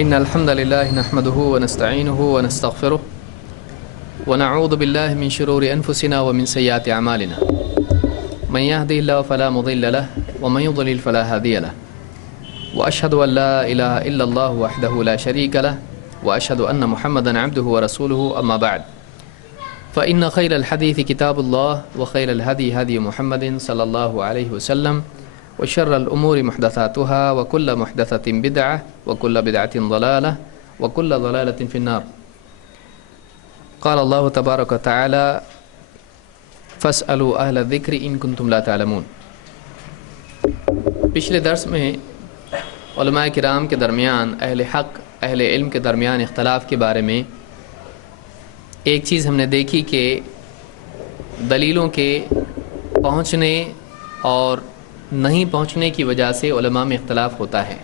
إن الحمد لله نحمده ونستعينه ونستغفره ونعوذ بالله من شرور أنفسنا ومن سيئات أعمالنا من يهده الله فلا مضل له ومن يضلل فلا هادي له وأشهد أن لا إله إلا الله وحده لا شريك له وأشهد أن محمدا عبده ورسوله أما بعد فإن خير الحديث كتاب الله وخير الهدي هدي محمد صلى الله عليه وسلم وشر الأمور محدثاتها وكل محدثة بدعة وكل بدعة ضلالة وكل ضلالة في النار. قال الله تبارك وتعالى فاسألوا أهل الذكر إن كنتم لا تعلمون. پچھلے درس میں علماء کرام کے درمیان اہل حق اہل علم کے درمیان اختلاف کے بارے میں ایک چیز ہم نے دیکھی کہ دلیلوں کے پہنچنے اور نہیں پہنچنے کی وجہ سے علماء میں اختلاف ہوتا ہے،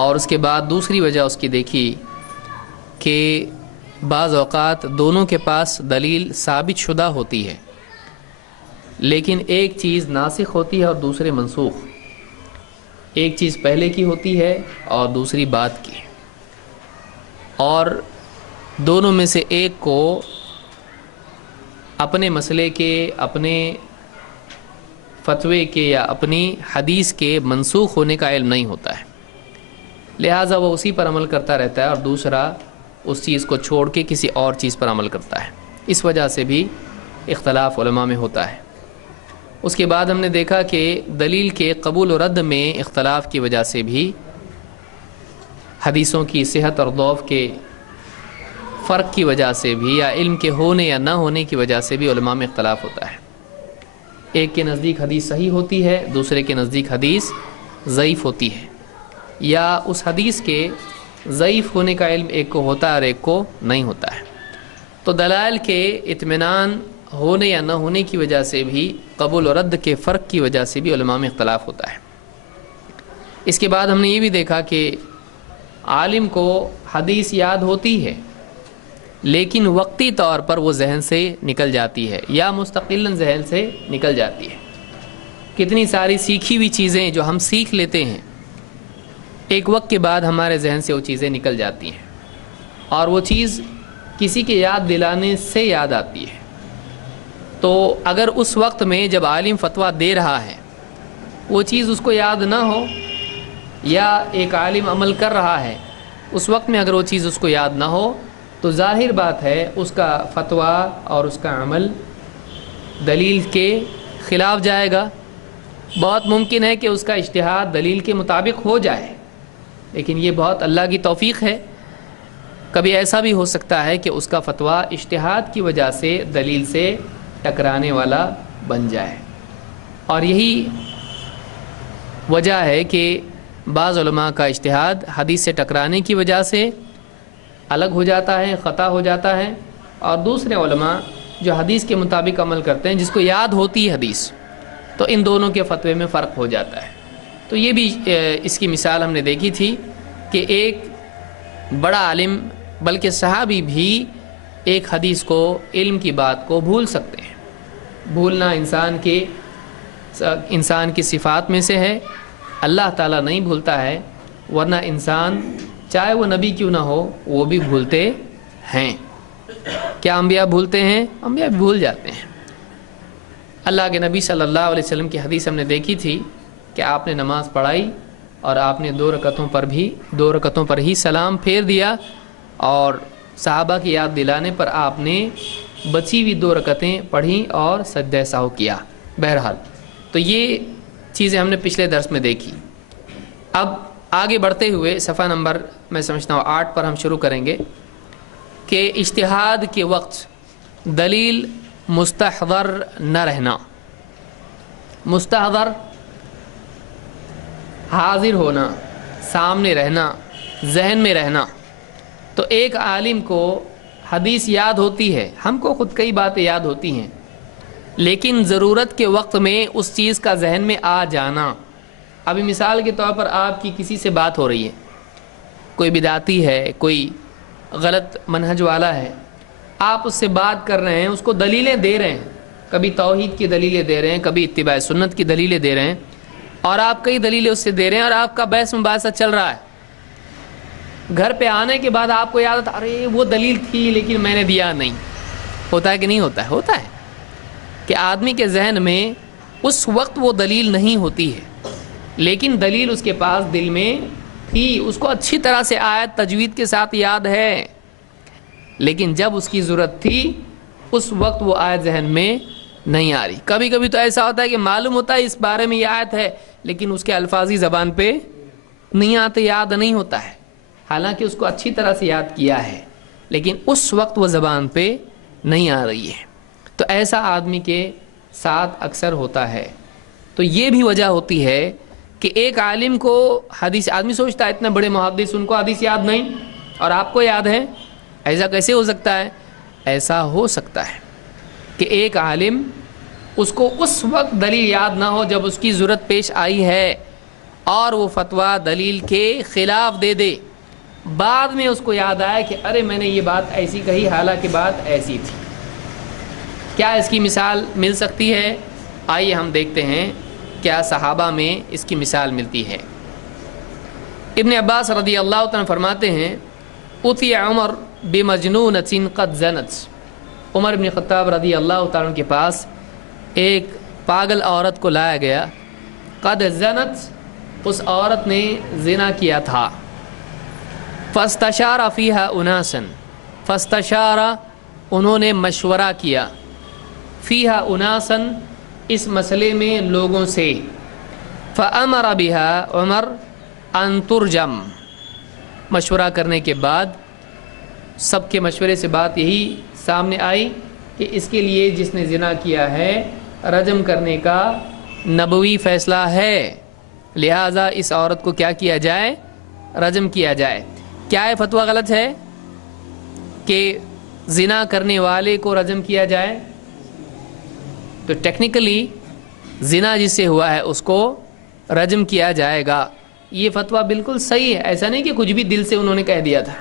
اور اس کے بعد دوسری وجہ اس کی دیکھی کہ بعض اوقات دونوں کے پاس دلیل ثابت شدہ ہوتی ہے لیکن ایک چیز ناسخ ہوتی ہے اور دوسرے منسوخ، ایک چیز پہلے کی ہوتی ہے اور دوسری بعد کی، اور دونوں میں سے ایک کو اپنے مسئلے کے، اپنے فتوے کے یا اپنی حدیث کے منسوخ ہونے کا علم نہیں ہوتا ہے، لہٰذا وہ اسی پر عمل کرتا رہتا ہے اور دوسرا اس چیز کو چھوڑ کے کسی اور چیز پر عمل کرتا ہے. اس وجہ سے بھی اختلاف علماء میں ہوتا ہے. اس کے بعد ہم نے دیکھا کہ دلیل کے قبول و رد میں اختلاف کی وجہ سے بھی حدیثوں کی صحت اور ضعف کے فرق کی وجہ سے بھی یا علم کے ہونے یا نہ ہونے کی وجہ سے بھی علماء میں اختلاف ہوتا ہے. ایک کے نزدیک حدیث صحیح ہوتی ہے، دوسرے کے نزدیک حدیث ضعیف ہوتی ہے، یا اس حدیث کے ضعیف ہونے کا علم ایک کو ہوتا ہے اور ایک کو نہیں ہوتا ہے. تو دلائل کے اطمینان ہونے یا نہ ہونے کی وجہ سے بھی، قبول و رد کے فرق کی وجہ سے بھی علماء میں اختلاف ہوتا ہے. اس کے بعد ہم نے یہ بھی دیکھا کہ عالم کو حدیث یاد ہوتی ہے لیکن وقتی طور پر وہ ذہن سے نکل جاتی ہے یا مستقلاً ذہن سے نکل جاتی ہے. کتنی ساری سیکھی ہوئی چیزیں جو ہم سیکھ لیتے ہیں ایک وقت کے بعد ہمارے ذہن سے وہ چیزیں نکل جاتی ہیں اور وہ چیز کسی کے یاد دلانے سے یاد آتی ہے. تو اگر اس وقت میں جب عالم فتویٰ دے رہا ہے وہ چیز اس کو یاد نہ ہو، یا ایک عالم عمل کر رہا ہے اس وقت میں اگر وہ چیز اس کو یاد نہ ہو، تو ظاہر بات ہے اس کا فتویٰ اور اس کا عمل دلیل کے خلاف جائے گا. بہت ممکن ہے کہ اس کا اجتہاد دلیل کے مطابق ہو جائے، لیکن یہ بہت اللہ کی توفیق ہے. کبھی ایسا بھی ہو سکتا ہے کہ اس کا فتویٰ اجتہاد کی وجہ سے دلیل سے ٹکرانے والا بن جائے، اور یہی وجہ ہے کہ بعض علماء کا اجتہاد حدیث سے ٹکرانے کی وجہ سے الگ ہو جاتا ہے، خطا ہو جاتا ہے، اور دوسرے علماء جو حدیث کے مطابق عمل کرتے ہیں جس کو یاد ہوتی ہے حدیث، تو ان دونوں کے فتوے میں فرق ہو جاتا ہے. تو یہ بھی اس کی مثال ہم نے دیکھی تھی کہ ایک بڑا عالم بلکہ صحابی بھی ایک حدیث کو، علم کی بات کو بھول سکتے ہیں. بھولنا انسان کی صفات میں سے ہے. اللہ تعالیٰ نہیں بھولتا ہے، ورنہ انسان چاہے وہ نبی کیوں نہ ہو وہ بھی بھولتے ہیں. کیا انبیاء بھولتے ہیں؟ انبیاء بھی بھول جاتے ہیں. اللہ کے نبی صلی اللہ علیہ وسلم کی حدیث ہم نے دیکھی تھی کہ آپ نے نماز پڑھائی اور آپ نے دو رکعتوں پر ہی سلام پھیر دیا، اور صحابہ کی یاد دلانے پر آپ نے بچی ہوئی 2 رکعتیں پڑھیں اور سجدہ سہو کیا. بہرحال تو یہ چیزیں ہم نے پچھلے درس میں دیکھی. اب آگے بڑھتے ہوئے صفحہ نمبر میں سمجھتا ہوں 8 پر ہم شروع کریں گے کہ اجتہاد کے وقت دلیل مستحضر نہ رہنا. مستحضر حاضر ہونا، سامنے رہنا، ذہن میں رہنا. تو ایک عالم کو حدیث یاد ہوتی ہے، ہم کو خود کئی باتیں یاد ہوتی ہیں، لیکن ضرورت کے وقت میں اس چیز کا ذہن میں آ جانا. ابھی مثال کے طور پر آپ کی کسی سے بات ہو رہی ہے، کوئی بدعتی ہے، کوئی غلط منہج والا ہے، آپ اس سے بات کر رہے ہیں، اس کو دلیلیں دے رہے ہیں، کبھی توحید کی دلیلیں دے رہے ہیں، کبھی اتباع سنت کی دلیلیں دے رہے ہیں، اور آپ کئی دلیلیں اس سے دے رہے ہیں اور آپ کا بحث مباحثہ چل رہا ہے. گھر پہ آنے کے بعد آپ کو یاد آتا ارے وہ دلیل تھی لیکن میں نے دیا نہیں. ہوتا ہے کہ نہیں ہوتا ہے؟ ہوتا ہے کہ آدمی کے ذہن میں اس وقت وہ دلیل نہیں ہوتی ہے، لیکن دلیل اس کے پاس دل میں تھی، اس کو اچھی طرح سے آیت تجوید کے ساتھ یاد ہے، لیکن جب اس کی ضرورت تھی اس وقت وہ آیت ذہن میں نہیں آ رہی. کبھی کبھی تو ایسا ہوتا ہے کہ معلوم ہوتا ہے اس بارے میں یہ آیت ہے لیکن اس کے الفاظی زبان پہ نہیں آتے، یاد نہیں ہوتا ہے، حالانکہ اس کو اچھی طرح سے یاد کیا ہے لیکن اس وقت وہ زبان پہ نہیں آ رہی ہے. تو ایسا آدمی کے ساتھ اکثر ہوتا ہے. تو یہ بھی وجہ ہوتی ہے کہ ایک عالم کو حدیث، آدمی سوچتا ہے اتنے بڑے محدث ان کو حدیث یاد نہیں اور آپ کو یاد ہے، ایسا کیسے ہو سکتا ہے؟ ایسا ہو سکتا ہے کہ ایک عالم اس کو اس وقت دلیل یاد نہ ہو جب اس کی ضرورت پیش آئی ہے اور وہ فتویٰ دلیل کے خلاف دے دے، بعد میں اس کو یاد آیا کہ ارے میں نے یہ بات ایسی کہی حالانکہ بات ایسی تھی. کیا اس کی مثال مل سکتی ہے؟ آئیے ہم دیکھتے ہیں کیا صحابہ میں اس کی مثال ملتی ہے. ابن عباس رضی اللہ عنہ فرماتے ہیں اتی عمر بمجنونۃ قد زنت. عمر بن خطاب رضی اللہ تعالیٰ کے پاس ایک پاگل عورت کو لایا گیا. قد زنت، اس عورت نے زنا کیا تھا. فاستشار فیہا اناسا، فاستشار انہوں نے مشورہ کیا، فیہا اناسا اس مسئلے میں لوگوں سے. فامر بہا عمر ان ترجم، مشورہ کرنے کے بعد سب کے مشورے سے بات یہی سامنے آئی کہ اس کے لیے جس نے زنا کیا ہے رجم کرنے کا نبوی فیصلہ ہے، لہٰذا اس عورت کو کیا کیا جائے؟ رجم کیا جائے. کیا یہ فتویٰ غلط ہے کہ زنا کرنے والے کو رجم کیا جائے؟ تو ٹیکنیکلی زنا جس سے ہوا ہے اس کو رجم کیا جائے گا. یہ فتویٰ بالکل صحیح ہے. ایسا نہیں کہ کچھ بھی دل سے انہوں نے کہہ دیا تھا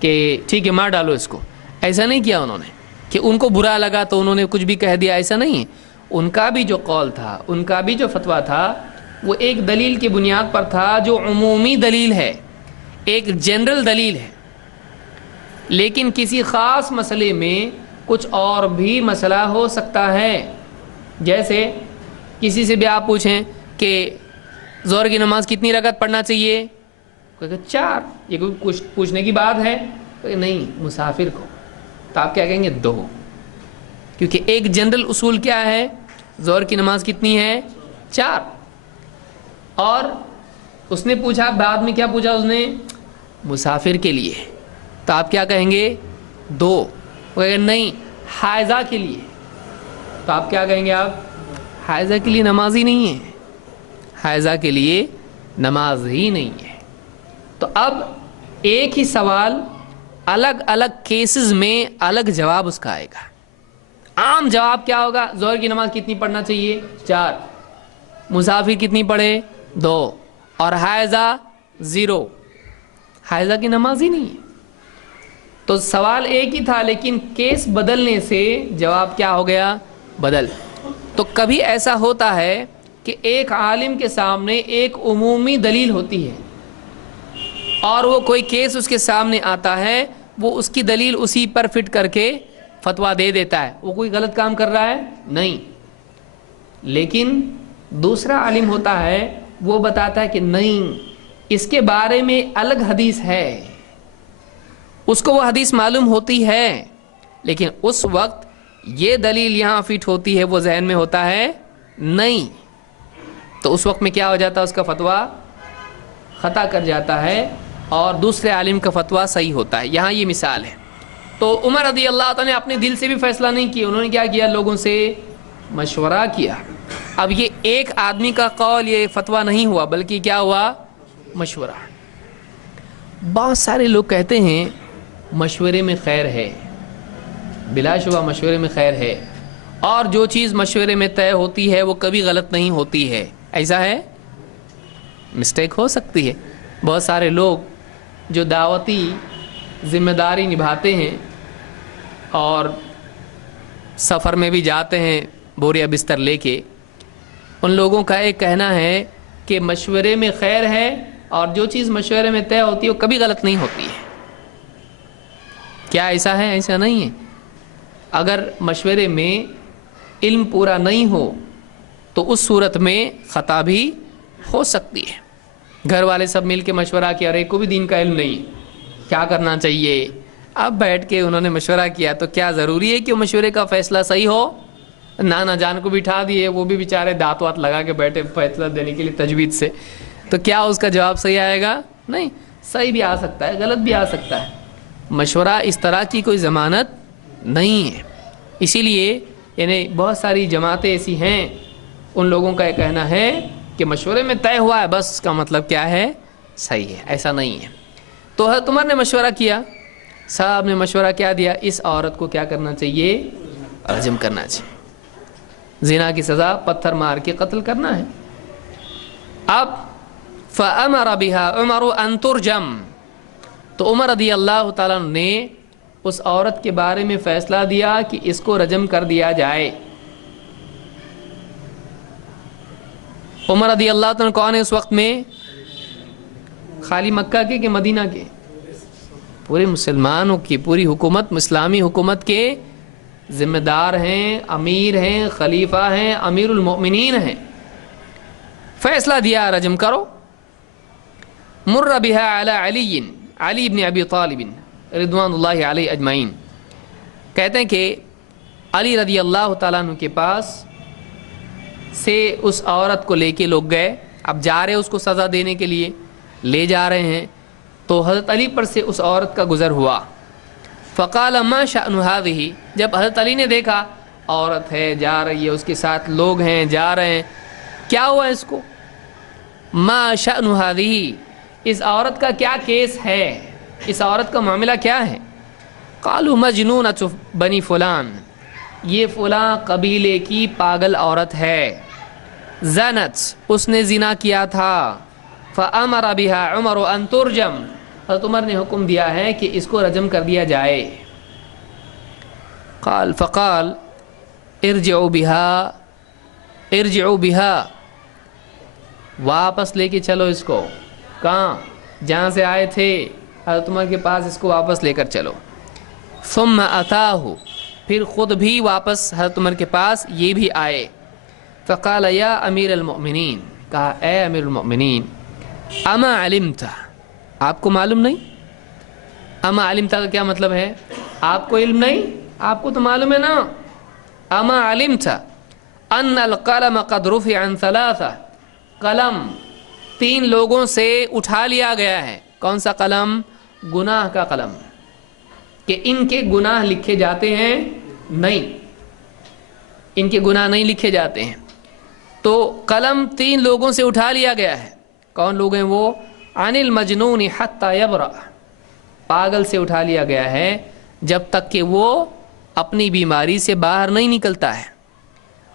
کہ ٹھیک ہے مار ڈالو اس کو، ایسا نہیں کیا انہوں نے کہ ان کو برا لگا تو انہوں نے کچھ بھی کہہ دیا، ایسا نہیں ہے. ان کا بھی جو قول تھا، ان کا بھی جو فتویٰ تھا وہ ایک دلیل کی بنیاد پر تھا جو عمومی دلیل ہے، ایک جنرل دلیل ہے. لیکن کسی خاص مسئلے میں کچھ اور بھی مسئلہ ہو سکتا ہے. جیسے کسی سے بھی آپ پوچھیں کہ ظہر کی نماز کتنی رکعت پڑھنا چاہیے، کوئی کہے 4. یہ کوئی کچھ پوچھنے کی بات ہے؟ کہ نہیں، مسافر کو تو آپ کیا کہیں گے 2، کیونکہ ایک جنرل اصول کیا ہے؟ ظہر کی نماز کتنی ہے؟ 4. اور اس نے پوچھا بعد میں، کیا پوچھا اس نے؟ مسافر کے لیے. تو آپ کیا کہیں گے؟ 2. وہ کہیں گے نہیں، حائضہ کے لیے. تو آپ کیا کہیں گے؟ آپ حائضہ کے لیے نماز ہی نہیں ہے، حائضہ کے لیے نماز ہی نہیں ہے. تو اب ایک ہی سوال الگ الگ کیسز میں الگ جواب اس کا آئے گا. عام جواب کیا ہوگا؟ ظہر کی نماز کتنی پڑھنا چاہیے؟ 4. مسافر کتنی پڑھے؟ 2. اور حائضہ 0، حائضہ کی نماز ہی نہیں ہے. تو سوال ایک ہی تھا لیکن کیس بدلنے سے جواب کیا ہو گیا؟ بدل. تو کبھی ایسا ہوتا ہے کہ ایک عالم کے سامنے ایک عمومی دلیل ہوتی ہے اور وہ کوئی کیس اس کے سامنے آتا ہے، وہ اس کی دلیل اسی پر فٹ کر کے فتویٰ دے دیتا ہے. وہ کوئی غلط کام کر رہا ہے؟ نہیں. لیکن دوسرا عالم ہوتا ہے، وہ بتاتا ہے کہ نہیں، اس کے بارے میں الگ حدیث ہے، اس کو وہ حدیث معلوم ہوتی ہے لیکن اس وقت یہ دلیل یہاں فٹ ہوتی ہے، وہ ذہن میں ہوتا ہے نہیں. تو اس وقت میں کیا ہو جاتا ہے؟ اس کا فتویٰ خطا کر جاتا ہے اور دوسرے عالم کا فتویٰ صحیح ہوتا ہے. یہاں یہ مثال ہے. تو عمر رضی اللہ تعالیٰ نے اپنے دل سے بھی فیصلہ نہیں کیا، انہوں نے کیا کیا؟ لوگوں سے مشورہ کیا. اب یہ ایک آدمی کا قول، یہ فتویٰ نہیں ہوا بلکہ کیا ہوا؟ مشورہ. بہت سارے لوگ کہتے ہیں مشورے میں خیر ہے، بلا شبہ مشورے میں خیر ہے، اور جو چیز مشورے میں طے ہوتی ہے وہ کبھی غلط نہیں ہوتی ہے. ایسا ہے؟ مسٹیک ہو سکتی ہے. بہت سارے لوگ جو دعوتی ذمہ داری نبھاتے ہیں اور سفر میں بھی جاتے ہیں بوریا بستر لے کے، ان لوگوں کا ایک کہنا ہے کہ مشورے میں خیر ہے اور جو چیز مشورے میں طے ہوتی ہے وہ کبھی غلط نہیں ہوتی ہے. کیا ایسا ہے؟ ایسا نہیں ہے. اگر مشورے میں علم پورا نہیں ہو تو اس صورت میں خطا بھی ہو سکتی ہے. گھر والے سب مل کے مشورہ کیا، ارے کو بھی دین کا علم نہیں، کیا کرنا چاہیے. اب بیٹھ کے انہوں نے مشورہ کیا تو کیا ضروری ہے کہ مشورے کا فیصلہ صحیح ہو؟ نانا جان کو بٹھا دیے، وہ بھی بیچارے دانت وات لگا کے بیٹھے فیصلہ دینے کے لیے تجوید سے، تو کیا اس کا جواب صحیح آئے گا؟ نہیں. صحیح بھی آ سکتا ہے، غلط بھی آ سکتا ہے. مشورہ اس طرح کی کوئی ضمانت نہیں ہے. اسی لیے یعنی بہت ساری جماعتیں ایسی ہیں، ان لوگوں کا یہ کہنا ہے کہ مشورے میں طے ہوا ہے بس، اس کا مطلب کیا ہے؟ صحیح ہے. ایسا نہیں ہے. تو حضرت عمر نے مشورہ کیا، صاحب نے مشورہ کیا دیا، اس عورت کو کیا کرنا چاہیے؟ رجم کرنا چاہیے. زنا کی سزا پتھر مار کے قتل کرنا ہے. اب فَأَمَرَ بِهَا عُمَرُ أَن تُرْجَمْ، تو عمر رضی اللہ تعالیٰ نے اس عورت کے بارے میں فیصلہ دیا کہ اس کو رجم کر دیا جائے. عمر رضی اللہ تعالیٰ کون ہے اس وقت میں؟ خالی مکہ کے کہ مدینہ کے؟ پورے مسلمانوں کی پوری حکومت، اسلامی حکومت کے ذمہ دار ہیں، امیر ہیں، خلیفہ ہیں، امیر المؤمنین ہیں. فیصلہ دیا رجم کرو. مر بها علی علی ابن ابی طالب رضوان اللہ علیہ اجمعین، کہتے ہیں کہ علی رضی اللہ تعالیٰ عنہ کے پاس سے اس عورت کو لے کے لوگ گئے. اب جا رہے اس کو سزا دینے کے لیے، لے جا رہے ہیں تو حضرت علی پر سے اس عورت کا گزر ہوا. فقال ما شأن هذه، جب حضرت علی نے دیکھا عورت ہے جا رہی ہے، اس کے ساتھ لوگ ہیں جا رہے ہیں، کیا ہوا اس کو؟ ما شأن هذه، اس عورت کا کیا کیس ہے، اس عورت کا معاملہ کیا ہے؟ قالوا مجنونۃ بنی فلان، یہ فلاں قبیلے کی پاگل عورت ہے. زنت، اس نے زنا کیا تھا. فامر بها عمر ان ترجم، حضرت عمر نے حکم دیا ہے کہ اس کو رجم کر دیا جائے. فقال ارجعوا بها، واپس لے کے چلو اس کو. کہاں؟ جہاں سے آئے تھے حضرت عمر کے پاس، اس کو واپس لے کر چلو. ثم اتاه، پھر خود بھی واپس حضرت عمر کے پاس یہ بھی آئے. فقال یا امیر المؤمنین، کہا اے امیر المؤمنین، اما علمت، آپ کو معلوم نہیں؟ اما علمت کا کیا مطلب ہے؟ آپ کو علم نہیں؟ آپ کو تو معلوم ہے نا. اما علمت ان القلم قد رفع عن ثلاثہ، قلم 3 لوگوں سے اٹھا لیا گیا ہے. کون سا قلم؟ گناہ کا قلم، کہ ان کے گناہ لکھے جاتے ہیں؟ نہیں، ان کے گناہ نہیں لکھے جاتے ہیں. تو قلم 3 لوگوں سے اٹھا لیا گیا ہے. کون لوگ ہیں وہ؟ عن المجنون حتی یبرأ، پاگل سے اٹھا لیا گیا ہے جب تک کہ وہ اپنی بیماری سے باہر نہیں نکلتا ہے.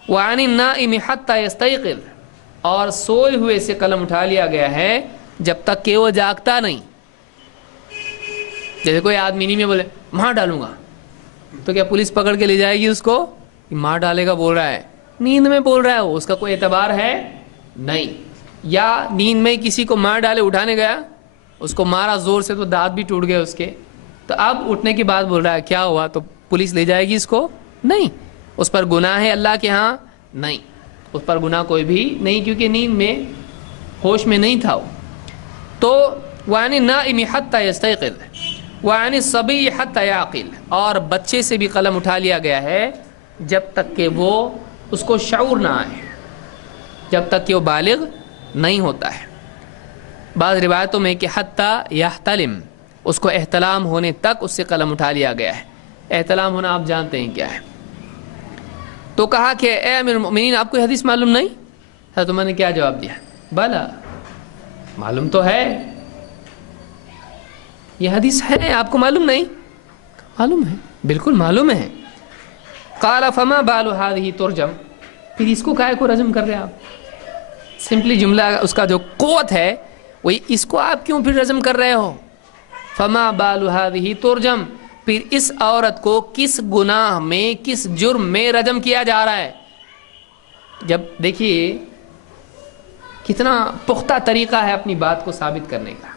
وعن النائم حتی یستیقظ، اور سوئے ہوئے سے قلم اٹھا لیا گیا ہے جب تک کہ وہ جاگتا نہیں. جیسے کوئی آدمی نہیں میں بولے مار ڈالوں گا، تو کیا پولیس پکڑ کے لے جائے گی اس کو؟ مار ڈالے گا بول رہا ہے، نیند میں بول رہا ہے، اس کا کوئی اعتبار ہے نہیں. یا نیند میں کسی کو مار ڈالے، اٹھانے گیا اس کو مارا زور سے تو دانت بھی ٹوٹ گئے اس کے، تو اب اٹھنے کے بعد بول رہا ہے کیا ہوا، تو پولیس لے جائے گی اس کو؟ نہیں. اس پر گناہ ہے اللہ کے ہاں؟ نہیں، اس پر گناہ کوئی بھی نہیں، کیونکہ نیند میں ہوش میں نہیں تھا وہ. تو وعن النائم حتی یستیقظ وعن الصبی حتی یعقل، اور بچے سے بھی قلم اٹھا لیا گیا ہے جب تک کہ وہ اس کو شعور نہ آئے، جب تک کہ وہ بالغ نہیں ہوتا ہے. بعض روایتوں میں کہ حتی یحتلم، اس کو احتلام ہونے تک اس سے قلم اٹھا لیا گیا ہے. احتلام ہونا آپ جانتے ہیں کیا ہے. تو کہا کہ اے امیر المؤمنین، آپ کو حدیث معلوم نہیں؟ حضرت عمر نے کیا جواب دیا؟ بلا، معلوم تو ہے، یہ حدیث ہے، آپ کو معلوم نہیں؟ معلوم ہے، بالکل معلوم ہے. قال فما بال هذه ترجم، پھر اس کو کائے کو رجم کر رہے آپ؟ سمپلی جملہ اس کا جو قوت ہے وہی، اس کو آپ کیوں پھر رجم کر رہے ہو؟ فما بال هذه ترجم، پھر اس عورت کو کس گناہ میں، کس جرم میں رجم کیا جا رہا ہے؟ جب دیکھیے کتنا پختہ طریقہ ہے اپنی بات کو ثابت کرنے کا.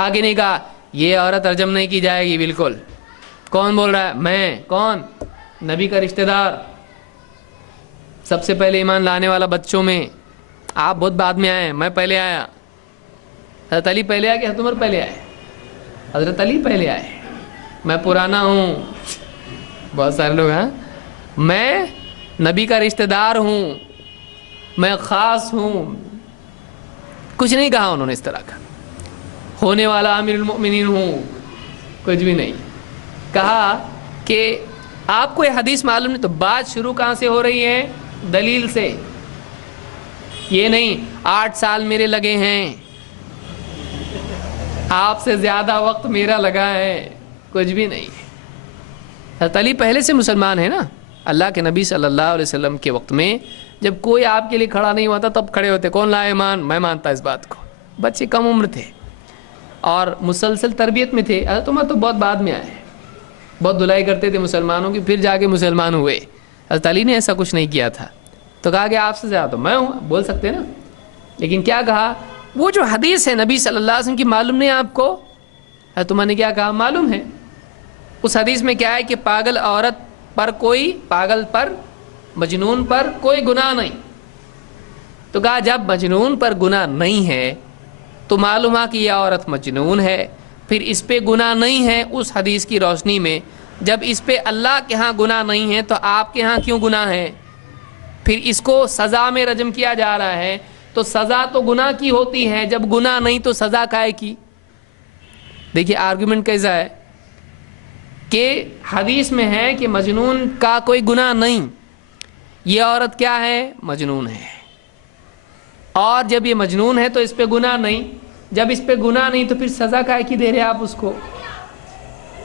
آگے نہیں کہا یہ عورت رجم نہیں کی جائے گی بالکل. کون بول رہا ہے؟ میں. کون؟ نبی کا رشتہ دار، سب سے پہلے ایمان لانے والا بچوں میں. آپ بہت بعد میں آئے، میں پہلے آیا. حضرت علی پہلے آئے کہ حضرت عمر پہلے آئے؟ حضرت علی پہلے آئے. میں پرانا ہوں. بہت سارے لوگ ہیں میں نبی کا رشتہ دار ہوں، میں خاص ہوں. کچھ نہیں کہا انہوں نے اس طرح کا. ہونے والا امیر المؤمنین ہوں، کچھ بھی نہیں کہا. کہ آپ کو یہ حدیث معلوم نہیں، تو بات شروع کہاں سے ہو رہی ہے؟ دلیل سے. یہ نہیں 8 سال میرے لگے ہیں، آپ سے زیادہ وقت میرا لگا ہے، کچھ بھی نہیں. حضرت علی پہلے سے مسلمان ہے نا. اللہ کے نبی صلی اللہ علیہ وسلم کے وقت میں جب کوئی آپ کے لیے کھڑا نہیں ہوتا تب کھڑے ہوتے. کون لائے ایمان؟ میں مانتا اس بات کو. بچے کم عمر تھے اور مسلسل تربیت میں تھے. حضرت عمر تو بہت بعد میں آئے، بہت دھلائی کرتے تھے مسلمانوں کی، پھر جا کے مسلمان ہوئے. حضرت علی نے ایسا کچھ نہیں کیا تھا. تو کہا کہ آپ سے زیادہ تو میں ہوں، بول سکتے نا. لیکن کیا کہا؟ وہ جو حدیث ہے نبی صلی اللہ علیہ وسلم کی معلوم نہیں آپ کو؟ حضرت عمر نے کیا کہا؟ معلوم ہے. اس حدیث میں کیا ہے کہ پاگل عورت پر کوئی، پاگل پر، مجنون پر کوئی گناہ نہیں. تو کہا جب مجنون پر گناہ نہیں ہے تو معلوم ہے کہ یہ عورت مجنون ہے، پھر اس پہ گناہ نہیں ہے. اس حدیث کی روشنی میں جب اس پہ اللہ کے ہاں گناہ نہیں ہے تو آپ کے ہاں کیوں گناہ ہے؟ پھر اس کو سزا میں رجم کیا جا رہا ہے تو سزا تو گناہ کی ہوتی ہے، جب گناہ نہیں تو سزا کائے کی؟ دیکھیے آرگومنٹ کیسا ہے کہ حدیث میں ہے کہ مجنون کا کوئی گناہ نہیں، یہ عورت کیا ہے؟ مجنون ہے. اور جب یہ مجنون ہے تو اس پہ گناہ نہیں، جب اس پہ گناہ نہیں تو پھر سزا کائے کی دے رہے آپ اس کو؟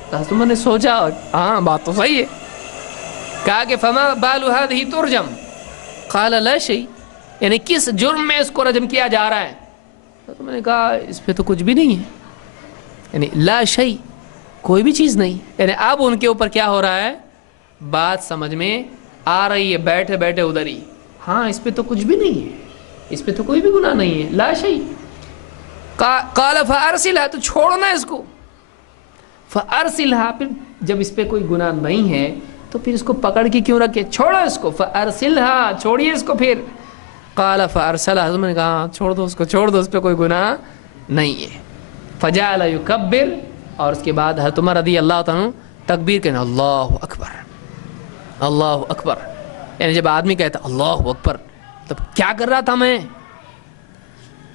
تو حضرت عمر نے سوچا ہاں بات تو صحیح ہے. کہا کہ فما بال هذه ترجم قال لا شيء، یعنی کس جرم میں اس کو رجم کیا جا رہا ہے؟ تو میں نے کہا اس پہ تو کچھ بھی نہیں ہے، یعنی لا شيء، کوئی بھی چیز نہیں. یعنی اب ان کے اوپر کیا ہو رہا ہے؟ بات سمجھ میں آ رہی ہے بیٹھے بیٹھے ادھر ہی. ہاں اس پہ تو کچھ بھی نہیں ہے، اس پہ تو کوئی بھی گناہ نہیں ہے. لا شيء. قال فارسلها، تو چھوڑنا اس کو. فارسلها، پھر جب اس پہ کوئی گناہ نہیں ہے تو پھر اس کو پکڑ کے کیوں رکھے؟ چھوڑو اس کو. فارسلها، چھوڑیے اس کو. پھر قال فارسلها، میں نے کہا چھوڑ دو اس کو، چھوڑ دو، اس پہ کوئی گناہ نہیں ہے. فجعل يكبر، اور اس کے بعد حضرت عمر رضی اللہ تعالیٰ تکبیر کہنا، اللہ اکبر اللہ اکبر. یعنی جب آدمی کہتا اللہ اکبر تب کیا کر رہا تھا میں؟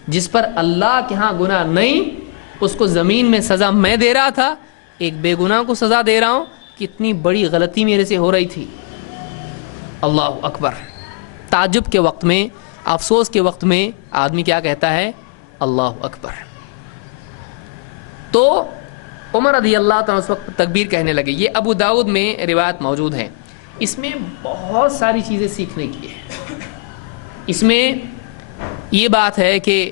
جس پر اللہ کے ہاں گناہ نہیں اس کو زمین میں سزا میں دے رہا تھا، ایک بے گناہ کو سزا دے رہا ہوں. کتنی بڑی غلطی میرے سے ہو رہی تھی. اللہ اکبر. تعجب کے وقت میں، افسوس کے وقت میں آدمی کیا کہتا ہے؟ اللہ اکبر. تو عمر رضی اللہ تعالیٰ اس وقت تکبیر کہنے لگے. یہ ابو داؤد میں روایت موجود ہے. اس میں بہت ساری چیزیں سیکھنے کی ہے. اس میں یہ بات ہے کہ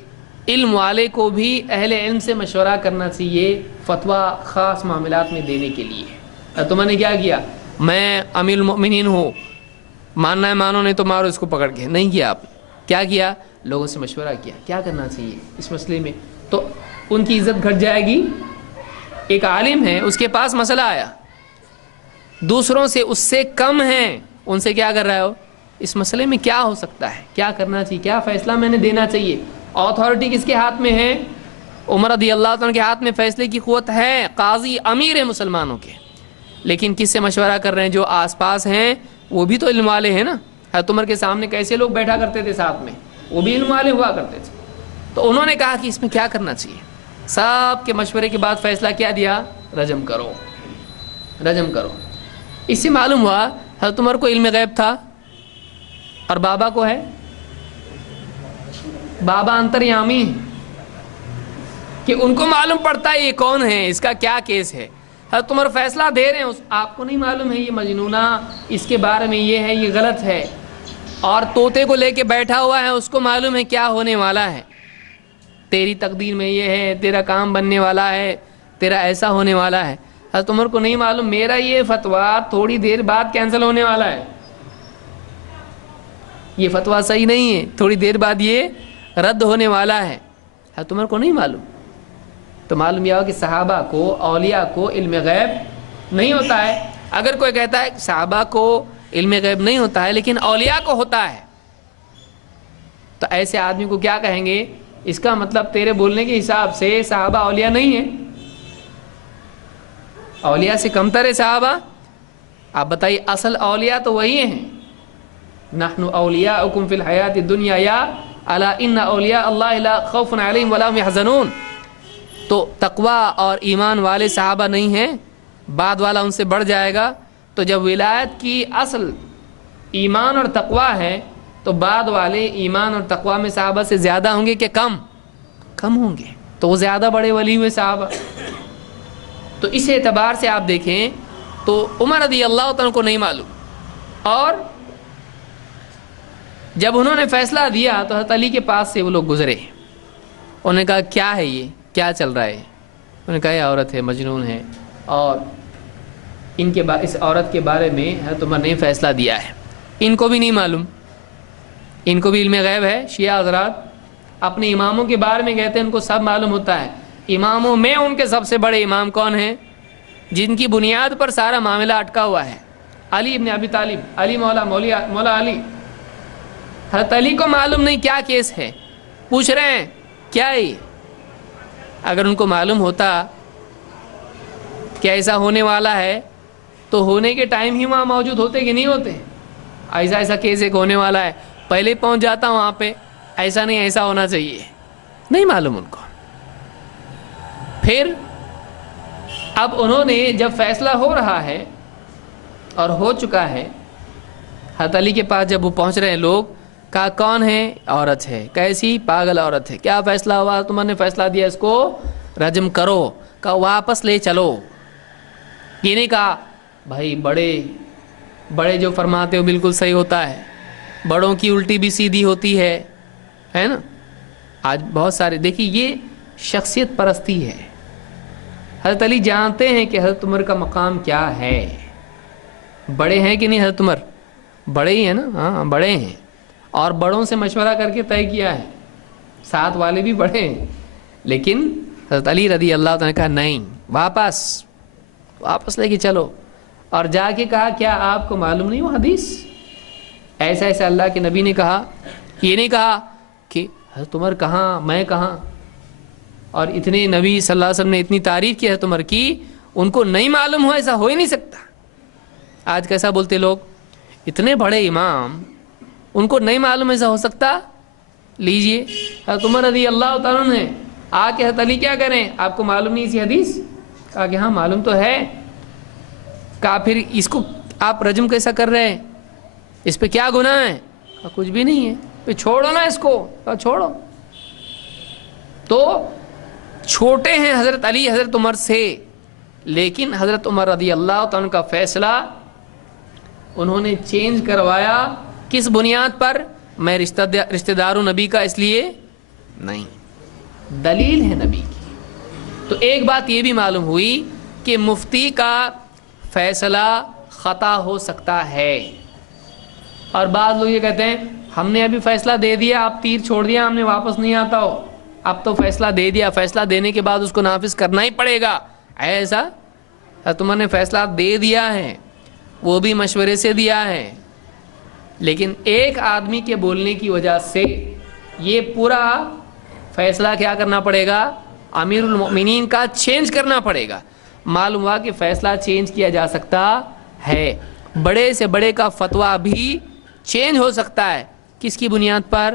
علم والے کو بھی اہل علم سے مشورہ کرنا چاہیے فتویٰ خاص معاملات میں دینے کے لیے. تو میں نے کیا کیا؟ میں امیر المؤمنین ہوں، ماننا ہے مانو، نہیں تو مارو اس کو پکڑ کے. نہیں کیا. آپ کیا کیا؟ لوگوں سے مشورہ کیا کیا کرنا چاہیے اس مسئلے میں. تو ان کی عزت گھٹ جائے گی. ایک عالم ہے، اس کے پاس مسئلہ آیا، دوسروں سے اس سے کم ہیں، ان سے کیا کر رہا ہو؟ اس مسئلے میں کیا ہو سکتا ہے، کیا کرنا چاہیے، کیا فیصلہ میں نے دینا چاہیے. اتھارٹی کس کے ہاتھ میں ہے؟ عمر رضی اللہ عنہ کے ہاتھ میں فیصلے کی قوت ہے. قاضی امیر ہے مسلمانوں کے. لیکن کس سے مشورہ کر رہے ہیں؟ جو آس پاس ہیں وہ بھی تو علم والے ہیں نا. حضرت عمر کے سامنے کیسے لوگ بیٹھا کرتے تھے ساتھ میں، وہ بھی علم والے ہوا کرتے تھے. تو انہوں نے کہا کہ اس میں کیا کرنا چاہیے. سب کے مشورے کے بعد فیصلہ کیا دیا؟ رجم کرو، رجم کرو. اس سے معلوم ہوا حضرت عمر کو علم غیب تھا اور بابا کو ہے. بابا انتریامی، کہ ان کو معلوم پڑتا ہے یہ کون ہے، اس کا کیا کیس ہے. حضرت عمر فیصلہ دے رہے ہیں، آپ کو نہیں معلوم ہے یہ مجنونہ، اس کے بارے میں یہ ہے، یہ غلط ہے. اور طوطے کو لے کے بیٹھا ہوا ہے، اس کو معلوم ہے کیا ہونے والا ہے. تیری تقدیر میں یہ ہے، تیرا کام بننے والا ہے، تیرا ایسا ہونے والا ہے. حضرت عمر کو نہیں معلوم میرا یہ فتویٰ تھوڑی دیر بعد کینسل ہونے والا ہے، یہ فتویٰ صحیح نہیں ہے، تھوڑی دیر بعد یہ رد ہونے والا ہے، حضرت عمر کو نہیں معلوم. تو معلوم یہ ہو کہ صحابہ کو، اولیاء کو علم غیب نہیں ہوتا ہے. اگر کوئی کہتا ہے صحابہ کو علم غیب نہیں ہوتا ہے لیکن اولیاء کو ہوتا ہے، تو ایسے آدمی کو کیا کہیں گے؟ اس کا مطلب تیرے بولنے کے حساب سے صحابہ اولیاء نہیں ہیں، اولیاء سے کمتر ہے صحابہ. آپ بتائیے اصل اولیاء تو وہی ہیں. نحن اولیاؤکم فی الحیات الدنیا یا الا ان اولیاء اللہ لا خوف علیہم ولا هم یحزنون. تو تقوی اور ایمان والے صحابہ نہیں ہیں، بعد والا ان سے بڑھ جائے گا. تو جب ولایت کی اصل ایمان اور تقوی ہے تو بعد والے ایمان اور تقوی میں صحابہ سے زیادہ ہوں گے کہ کم ہوں گے. تو وہ زیادہ بڑے ولی ہوئے صحابہ. تو اس اعتبار سے آپ دیکھیں تو عمر رضی اللہ تعالیٰ کو نہیں معلوم. اور جب انہوں نے فیصلہ دیا تو حضرت علی کے پاس سے وہ لوگ گزرے. انہوں نے کہا کیا ہے یہ، کیا چل رہا ہے؟ انہوں نے کہا یہ عورت ہے، مجنون ہے، اور اس عورت کے بارے میں حضرت عمر نے فیصلہ دیا ہے. ان کو بھی نہیں معلوم، ان کو بھی علم غیب ہے. شیعہ حضرات اپنے اماموں کے بارے میں کہتے ہیں ان کو سب معلوم ہوتا ہے. اماموں میں ان کے سب سے بڑے امام کون ہیں؟ جن کی بنیاد پر سارا معاملہ اٹکا ہوا ہے. علی ابن ابی طالب، علی مولا علی. حضرت علی کو معلوم نہیں کیا کیس ہے، پوچھ رہے ہیں کیا ہے یہ. اگر ان کو معلوم ہوتا کہ ایسا ہونے والا ہے تو ہونے کے ٹائم ہی وہاں موجود ہوتے کہ نہیں ہوتے؟ ایسا کیس ایک ہونے والا ہے، پہلے پہنچ جاتا وہاں پہ. ایسا نہیں، ایسا ہونا چاہیے. نہیں معلوم ان کو. پھر اب انہوں نے جب فیصلہ ہو رہا ہے اور ہو چکا ہے، حضرت علی کے پاس جب وہ پہنچ رہے ہیں لوگ، کہا کون ہے؟ عورت ہے. کیسی؟ پاگل عورت ہے. کیا فیصلہ ہوا؟ تم نے فیصلہ دیا اس کو رجم کرو. کہا واپس لے چلو. یہ نہیں کہا بھائی بڑے جو فرماتے ہو بالکل صحیح ہوتا ہے، بڑوں کی الٹی بھی سیدھی ہوتی ہے نا. آج بہت سارے دیکھیے یہ شخصیت پرستی ہے. حضرت علی جانتے ہیں کہ حضرت عمر کا مقام کیا ہے. بڑے ہیں کہ نہیں حضرت عمر؟ بڑے ہی ہیں نا. ہاں بڑے ہیں، اور بڑوں سے مشورہ کر کے طے کیا ہے. ساتھ والے بھی بڑے ہیں، لیکن حضرت علی رضی اللہ تعالیٰ نے کہا نہیں، واپس لے کے چلو. اور جا کے کہا کیا آپ کو معلوم نہیں وہ حدیث؟ ایسا ایسا اللہ کے نبی نے کہا. یہ نہیں کہا کہ حضرت عمر کہاں، میں کہاں. اور اتنے نبی صلی اللہ علیہ وسلم نے اتنی تعریف کی حضرت عمر کی، ان کو نہیں معلوم ہو، ایسا ہو ہی نہیں سکتا. آج کیسا بولتے لوگ، اتنے بڑے امام ان کو نہیں معلوم ایسا ہو سکتا. لیجئے حضرت عمر رضی اللہ تعالیٰ نے آ کے حضرت علی کیا کریں، آپ کو معلوم نہیں اسی حدیث؟ کہا کہ ہاں معلوم تو ہے. کہا پھر اس کو آپ رجم کیسا کر رہے ہیں، اس پہ کیا گناہ ہے؟ کہا کچھ بھی نہیں ہے. پھر چھوڑو نا اس کو. کہا چھوڑو. تو چھوٹے ہیں حضرت علی حضرت عمر سے، لیکن حضرت عمر رضی اللہ تعالیٰ کا فیصلہ انہوں نے چینج کروایا. کس بنیاد پر؟ میں رشتہ دار ہوں نبی کا، اس لیے نہیں، دلیل ہے نبی کی. تو ایک بات یہ بھی معلوم ہوئی کہ مفتی کا فیصلہ خطا ہو سکتا ہے. اور بعض لوگ یہ کہتے ہیں ہم نے ابھی فیصلہ دے دیا، آپ تیر چھوڑ دیا، ہم نے واپس نہیں آتا ہو. اب تو فیصلہ دے دیا، فیصلہ دینے کے بعد اس کو نافذ کرنا ہی پڑے گا. ایسا تم نے فیصلہ دے دیا ہے، وہ بھی مشورے سے دیا ہے، لیکن ایک آدمی کے بولنے کی وجہ سے یہ پورا فیصلہ کیا کرنا پڑے گا؟ امیر المؤمنین کا چینج کرنا پڑے گا. معلوم ہوا کہ فیصلہ چینج کیا جا سکتا ہے. بڑے سے بڑے کا فتویٰ بھی چینج ہو سکتا ہے. کس کی بنیاد پر؟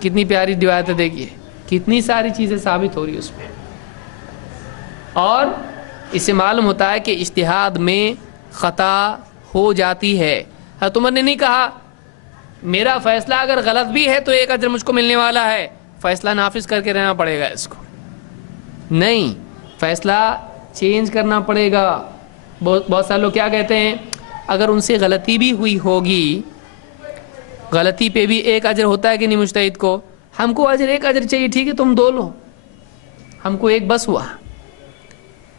کتنی پیاری روایت ہے، دیکھیے کتنی ساری چیزیں ثابت ہو رہی ہے اس میں. اور اس سے معلوم ہوتا ہے کہ اجتہاد میں خطا ہو جاتی ہے. حضرت عمر نے نہیں کہا میرا فیصلہ اگر غلط بھی ہے تو ایک اجر مجھ کو ملنے والا ہے، فیصلہ نافذ کر کے رہنا پڑے گا اس کو. نہیں، فیصلہ چینج کرنا پڑے گا. بہت سارے لوگ کیا کہتے ہیں، اگر ان سے غلطی بھی ہوئی ہوگی، غلطی پہ بھی ایک اجر ہوتا ہے کہ نہیں مجتہد کو؟ ہم کو اجر ایک اجر چاہیے، ٹھیک ہے تم دو لو، ہم کو ایک بس ہوا.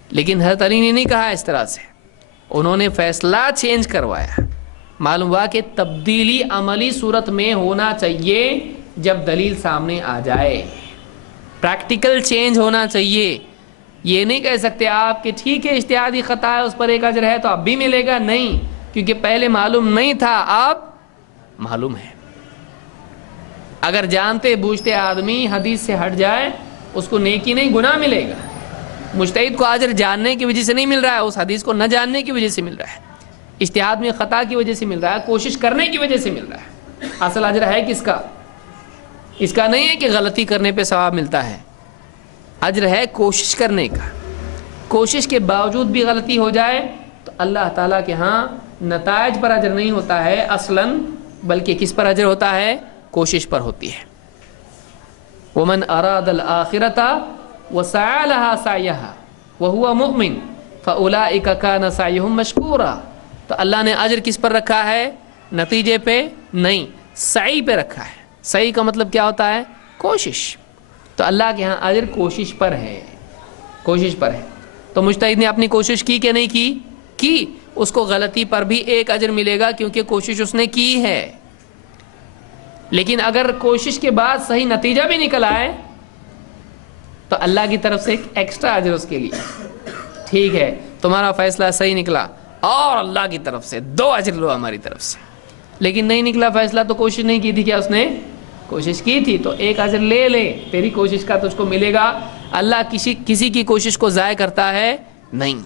لیکن حضرت علی نے نہیں کہا اس طرح سے، انہوں نے فیصلہ چینج کروایا. معلوم ہوا کہ تبدیلی عملی صورت میں ہونا چاہیے جب دلیل سامنے آ جائے، پریکٹیکل چینج ہونا چاہیے. یہ نہیں کہہ سکتے آپ کہ ٹھیک ہے اجتہادی خطا ہے اس پر ایک اجر ہے تو اب بھی ملے گا، نہیں، کیونکہ پہلے معلوم نہیں تھا، اب معلوم ہے. اگر جانتے بوجھتے آدمی حدیث سے ہٹ جائے اس کو نیکی نہیں گناہ ملے گا. مجتہد کو اجر جاننے کی وجہ سے نہیں مل رہا ہے، اس حدیث کو نہ جاننے کی وجہ سے مل رہا ہے، اجتہاد میں خطا کی وجہ سے مل رہا ہے، کوشش کرنے کی وجہ سے مل رہا ہے. اصل اجر ہے کس کا؟ اس کا نہیں ہے کہ غلطی کرنے پہ ثواب ملتا ہے، اجر ہے کوشش کرنے کا. کوشش کے باوجود بھی غلطی ہو جائے تو اللہ تعالیٰ کے ہاں نتائج پر اجر نہیں ہوتا ہے اصلاً، بلکہ کس پر اجر ہوتا ہے؟ کوشش پر ہوتی ہے. ومن اراد الآخرۃ وسعى لها سعيها وهو مؤمن فاولئك كان سعيهم مشكورا. تو اللہ نے اجر کس پر رکھا ہے؟ نتیجے پہ نہیں، سعی پہ رکھا ہے. سعی کا مطلب کیا ہوتا ہے؟ کوشش. تو اللہ کے ہاں اجر کوشش پر ہے، کوشش پر ہے. تو مجتہد نے اپنی کوشش کی کہ نہیں کی، اس کو غلطی پر بھی ایک اجر ملے گا کیونکہ کوشش اس نے کی ہے. لیکن اگر کوشش کے بعد صحیح نتیجہ بھی نکل آئے تو اللہ کی طرف سے ایک ایکسٹرا اجر اس کے لیے. ٹھیک ہے تمہارا فیصلہ صحیح نکلا اور اللہ کی طرف سے 2 اجر لو ہماری طرف سے. لیکن نہیں نکلا فیصلہ تو کوشش نہیں کی تھی، کیا اس نے کوشش کی تھی، تو ایک اجر لے لے، تیری کوشش کا تجھ کو ملے گا. اللہ کسی کی کوشش کو ضائع کرتا ہے نہیں.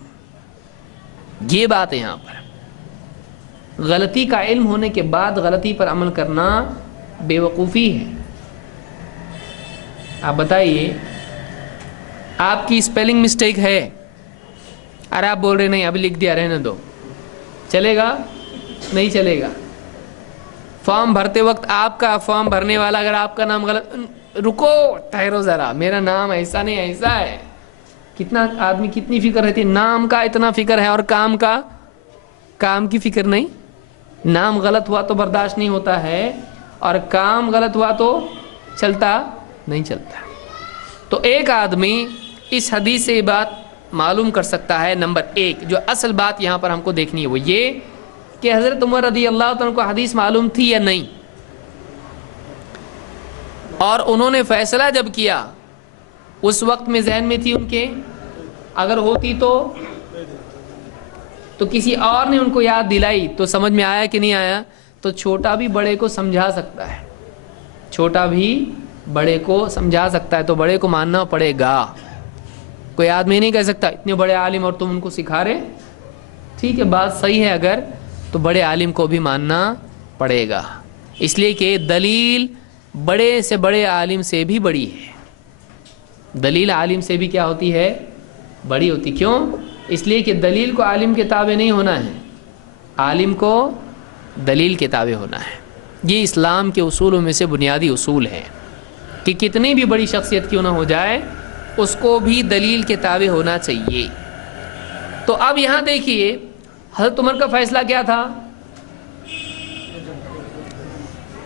یہ بات ہے یہاں پر. غلطی کا علم ہونے کے بعد غلطی پر عمل کرنا بے وقوفی ہے. آپ بتائیے آپ کی اسپیلنگ مسٹیک ہے، ارے آپ بول رہے نہیں ابھی لکھ دیا رہنے دو، چلے گا؟ نہیں چلے گا. فارم بھرتے وقت آپ کا فارم بھرنے والا اگر آپ کا نام غلط، رکو ٹھہرو ذرا، میرا نام ایسا نہیں ایسا ہے. کتنا آدمی کتنی فکر رہتی ہے، نام کا اتنا فکر ہے اور کام کی فکر نہیں. نام غلط ہوا تو برداشت نہیں ہوتا ہے اور کام غلط ہوا تو چلتا نہیں چلتا. تو ایک آدمی اس حدیث سے یہ بات معلوم کر سکتا ہے. نمبر 1 جو اصل بات یہاں پر ہم کو دیکھنی ہے وہ یہ کہ حضرت عمر رضی اللہ تعالیٰ کو حدیث معلوم تھی یا نہیں، اور انہوں نے فیصلہ جب کیا اس وقت میں ذہن میں تھی ان کے، اگر ہوتی تو کسی اور نے ان کو یاد دلائی تو سمجھ میں آیا کہ نہیں آیا. تو چھوٹا بھی بڑے کو سمجھا سکتا ہے، چھوٹا بھی بڑے کو سمجھا سکتا ہے، تو بڑے کو ماننا پڑے گا. کوئی آدمی نہیں کہہ سکتا اتنے بڑے عالم اور تم ان کو سکھا رہے. ٹھیک ہے بات صحیح ہے، اگر تو بڑے عالم کو بھی ماننا پڑے گا، اس لیے کہ دلیل بڑے سے بڑے عالم سے بھی بڑی ہے. دلیل عالم سے بھی کیا ہوتی ہے؟ بڑی ہوتی. کیوں؟ اس لیے کہ دلیل کو عالم کے تابع نہیں ہونا ہے، عالم کو دلیل کے تابع ہونا ہے. یہ اسلام کے اصولوں میں سے بنیادی اصول ہے کہ کتنی بھی بڑی شخصیت کیوں نہ ہو جائے اس کو بھی دلیل کے تابع ہونا چاہیے. تو اب یہاں دیکھیے حضرت عمر کا فیصلہ کیا تھا؟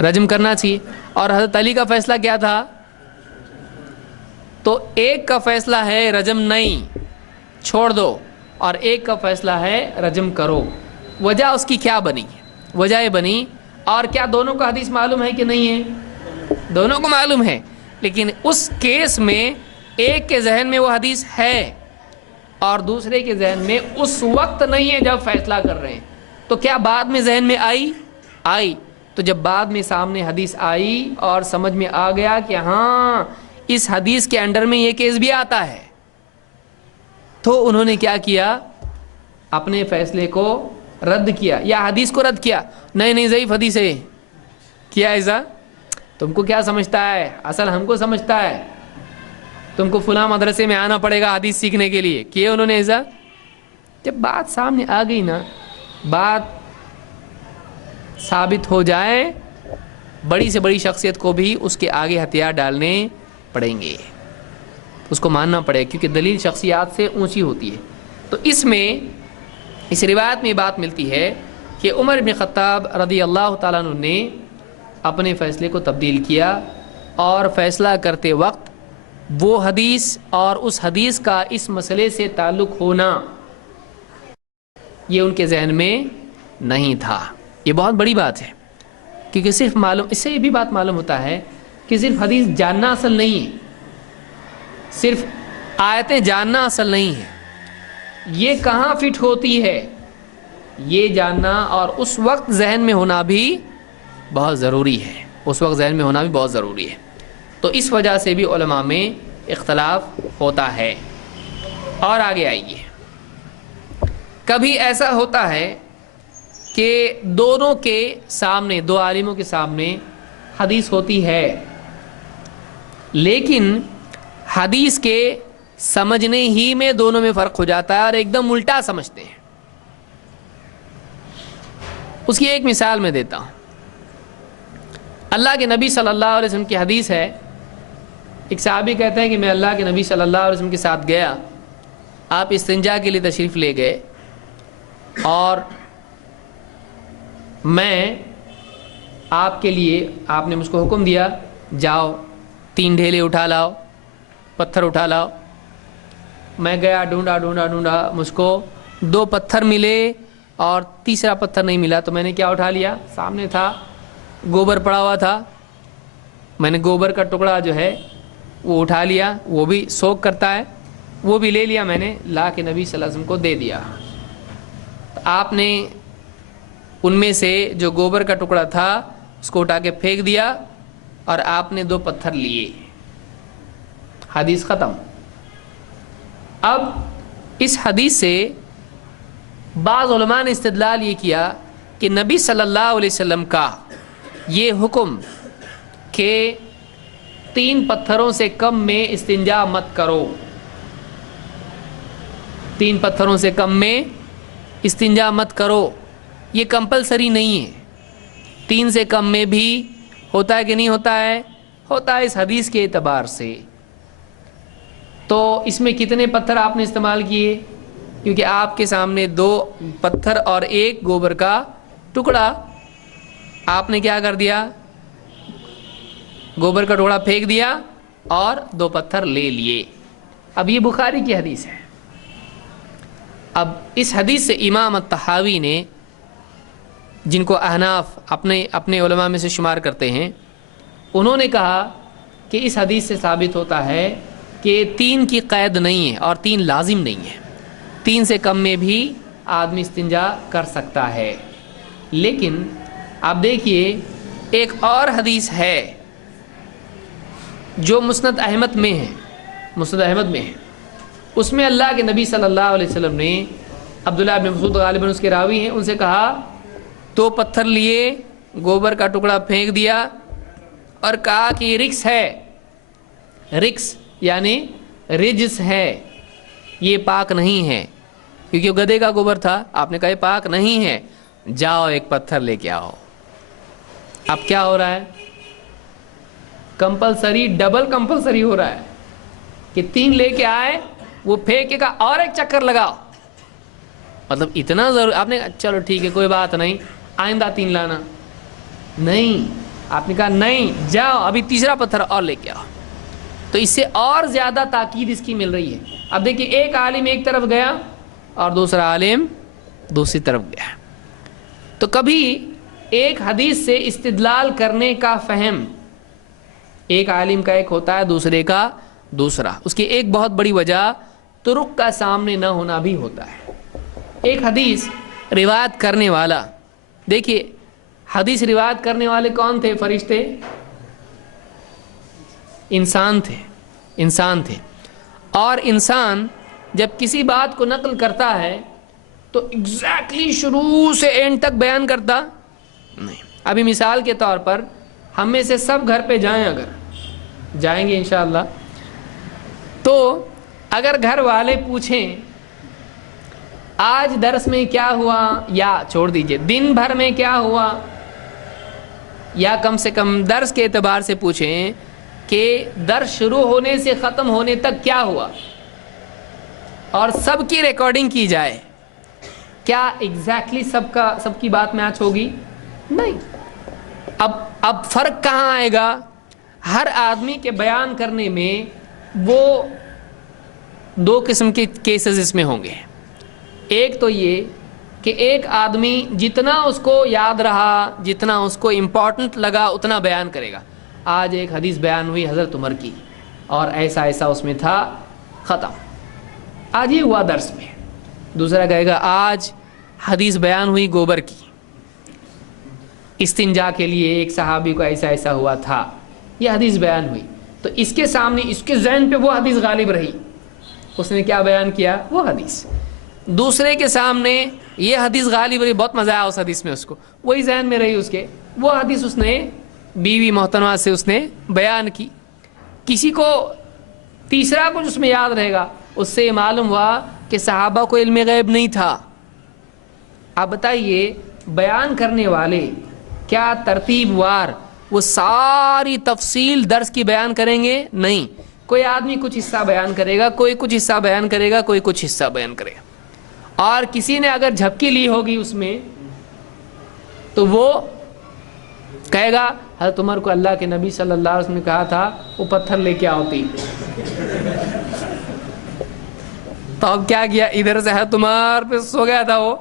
رجم کرنا چاہیے. اور حضرت علی کا فیصلہ کیا تھا؟ تو ایک کا فیصلہ ہے رجم نہیں چھوڑ دو، اور ایک کا فیصلہ ہے رجم کرو. وجہ اس کی کیا بنی؟ وجہ یہ بنی، اور کیا دونوں کا حدیث معلوم ہے کہ نہیں ہے؟ دونوں کو معلوم ہے، لیکن اس کیس میں ایک کے ذہن میں وہ حدیث ہے اور دوسرے کے ذہن میں اس وقت نہیں ہے جب فیصلہ کر رہے ہیں. تو کیا بعد میں ذہن میں آئی؟ تو جب بعد میں سامنے حدیث آئی اور سمجھ میں آ گیا کہ ہاں اس حدیث کے انڈر میں یہ کیس بھی آتا ہے، تو انہوں نے کیا کیا؟ اپنے فیصلے کو رد کیا یا حدیث کو رد کیا. نہیں ضعیف حدیث ہے. کیا ایسا؟ تم کو کیا سمجھتا ہے؟ اصل ہم کو سمجھتا ہے، تم کو فلاں مدرسے میں آنا پڑے گا حدیث سیکھنے کے لیے. کیے انہوں نے ایسا؟ جب بات سامنے آ گئی نا، بات ثابت ہو جائے، بڑی سے بڑی شخصیت کو بھی اس کے آگے ہتھیار ڈالنے پڑیں گے، اس کو ماننا پڑے گا، کیونکہ دلیل شخصیات سے اونچی ہوتی ہے. تو اس روایت میں بات ملتی ہے کہ عمر بن خطاب رضی اللہ تعالیٰ عنہ نے اپنے فیصلے کو تبدیل کیا، اور فیصلہ کرتے وقت وہ حدیث اور اس حدیث کا اس مسئلے سے تعلق ہونا یہ ان کے ذہن میں نہیں تھا. یہ بہت بڑی بات ہے، کیونکہ صرف معلوم، اس سے یہ بھی بات معلوم ہوتا ہے کہ صرف حدیث جاننا اصل نہیں ہے، صرف آیتیں جاننا اصل نہیں ہے، یہ کہاں فٹ ہوتی ہے یہ جاننا اور اس وقت ذہن میں ہونا بھی بہت ضروری ہے، اس وقت ذہن میں ہونا بھی بہت ضروری ہے۔ تو اس وجہ سے بھی علماء میں اختلاف ہوتا ہے۔ اور آگے آئیے، کبھی ایسا ہوتا ہے کہ دونوں کے سامنے، دو عالموں کے سامنے حدیث ہوتی ہے، لیکن حدیث کے سمجھنے ہی میں دونوں میں فرق ہو جاتا ہے اور ایک دم الٹا سمجھتے ہیں۔ اس کی ایک مثال میں دیتا ہوں۔ اللہ کے نبی صلی اللہ علیہ وسلم کی حدیث ہے، ایک صحابی کہتے ہیں کہ میں اللہ کے نبی صلی اللہ علیہ وسلم کے ساتھ گیا، آپ استنجا کے لیے تشریف لے گئے اور میں آپ کے لیے، آپ نے مجھ کو حکم دیا جاؤ 3 ڈھیلے اٹھا لاؤ، پتھر اٹھا لاؤ۔ میں گیا، ڈھونڈا، مجھ کو 2 پتھر ملے اور تیسرا پتھر نہیں ملا، تو میں نے کیا اٹھا لیا؟ سامنے تھا گوبر پڑا ہوا تھا، میں نے گوبر کا ٹکڑا جو ہے وہ اٹھا لیا، وہ بھی سوک کرتا ہے، وہ بھی لے لیا، میں نے لا کے نبی صلی اللہ علیہ وسلم کو دے دیا۔ آپ نے ان میں سے جو گوبر کا ٹکڑا تھا اس کو اٹھا کے پھینک دیا اور آپ نے 2 پتھر لیے، حدیث ختم۔ اب اس حدیث سے بعض علماء نے استدلال یہ کیا کہ نبی صلی اللہ علیہ وسلم کا یہ حکم کہ 3 پتھروں سے کم میں استنجا مت کرو، 3 پتھروں سے کم میں استنجا مت کرو، یہ کمپلسری نہیں ہے۔ 3 سے کم میں بھی ہوتا ہے کہ نہیں ہوتا ہے؟ ہوتا ہے اس حدیث کے اعتبار سے۔ تو اس میں کتنے پتھر آپ نے استعمال کیے؟ کیونکہ آپ کے سامنے 2 پتھر اور 1 گوبر کا ٹکڑا، آپ نے کیا کر دیا؟ گوبر کا ٹکڑا پھینک دیا اور 2 پتھر لے لیے۔ اب یہ بخاری کی حدیث ہے۔ اب اس حدیث سے امام الطحاوی نے، جن کو احناف اپنے علماء میں سے شمار کرتے ہیں، انہوں نے کہا کہ اس حدیث سے ثابت ہوتا ہے کہ 3 کی قید نہیں ہے اور 3 لازم نہیں ہے، 3 سے کم میں بھی آدمی استنجا کر سکتا ہے۔ لیکن آپ دیکھیے ایک اور حدیث ہے جو مسند احمد میں ہے، اس میں اللہ کے نبی صلی اللہ علیہ وسلم نے، عبداللہ بن مسعود غالباً اس کے راوی ہیں، ان سے کہا 2 پتھر لیے، گوبر کا ٹکڑا پھینک دیا اور کہا کہ یہ رکس ہے، رکس یعنی رجس ہے، یہ پاک نہیں ہے، کیونکہ وہ گدھے کا گوبر تھا۔ آپ نے کہا یہ پاک نہیں ہے، جاؤ 1 پتھر لے کے آؤ۔ اب کیا ہو رہا ہے؟ کمپلسری، ڈبل کمپلسری ہو رہا ہے کہ 3 لے کے آئے، وہ پھینکے گا اور 1 چکر لگاؤ، مطلب اتنا ضرور۔ آپ نے کہا چلو ٹھیک ہے کوئی بات نہیں، آئندہ 3 لانا، نہیں، آپ نے کہا نہیں، جاؤ ابھی تیسرا پتھر اور لے کے آؤ۔ تو اس سے اور زیادہ تاکید اس کی مل رہی ہے۔ اب دیکھیے ایک عالم ایک طرف گیا اور دوسرا عالم دوسری طرف گیا، تو کبھی ایک حدیث سے استدلال کرنے کا فہم ایک عالم کا ایک ہوتا ہے، دوسرے کا دوسرا۔ اس کی ایک بہت بڑی وجہ طرق کا سامنے نہ ہونا بھی ہوتا ہے۔ ایک حدیث روایت کرنے والا، دیکھیے حدیث روایت کرنے والے کون تھے؟ فرشتے؟ انسان تھے۔ اور انسان جب کسی بات کو نقل کرتا ہے تو ایگزیکٹلی شروع سے اینڈ تک بیان کرتا نہیں۔ ابھی مثال کے طور پر ہم میں سے سب گھر پہ جائیں، اگر جائیں گے انشاءاللہ، تو اگر گھر والے پوچھیں آج درس میں کیا ہوا، یا چھوڑ دیجئے دن بھر میں کیا ہوا، یا کم سے کم درس کے اعتبار سے پوچھیں کہ درس شروع ہونے سے ختم ہونے تک کیا ہوا، اور سب کی ریکارڈنگ کی جائے، کیا ایگزیکٹلی سب کی بات میچ ہوگی؟ نہیں۔ اب فرق کہاں آئے گا؟ ہر آدمی کے بیان کرنے میں وہ 2 قسم کے کیسز اس میں ہوں گے۔ ایک تو یہ کہ ایک آدمی جتنا اس کو یاد رہا، جتنا اس کو امپورٹنٹ لگا اتنا بیان کرے گا. آج ایک حدیث بیان ہوئی حضرت عمر کی اور ایسا ایسا اس میں تھا، ختم، آج یہ ہوا درس میں. دوسرا کہے گا آج حدیث بیان ہوئی گوبر کی، استنجا کے لیے ایک صحابی کو ایسا ایسا ہوا تھا، یہ حدیث بیان ہوئی. تو اس کے سامنے اس کے ذہن پہ وہ حدیث غالب رہی، اس نے کیا بیان کیا؟ وہ حدیث. دوسرے کے سامنے یہ حدیث غالب رہی، بہت مزہ آیا اس حدیث میں، اس کو وہی ذہن میں رہی، اس کے وہ حدیث اس نے بیوی محترمہ سے اس نے بیان کی. کسی کو تیسرا کچھ اس میں یاد رہے گا، اس سے معلوم ہوا کہ صحابہ کو علم غیب نہیں تھا. آپ بتائیے بیان کرنے والے کیا ترتیب وار وہ ساری تفصیل درس کی بیان کریں گے؟ نہیں. کوئی آدمی کچھ حصہ بیان کرے گا، کوئی کچھ حصہ بیان کرے گا، کوئی کچھ حصہ بیان کرے گا. اور کسی نے اگر جھپکی لی ہوگی اس میں تو وہ کہے گا حضرت عمر کو اللہ کے نبی صلی اللہ علیہ وسلم نے کہا تھا وہ پتھر لے کے آتی. تو اب کیا کیا؟ ادھر سے حضرت عمر پہ سو گیا تھا وہ،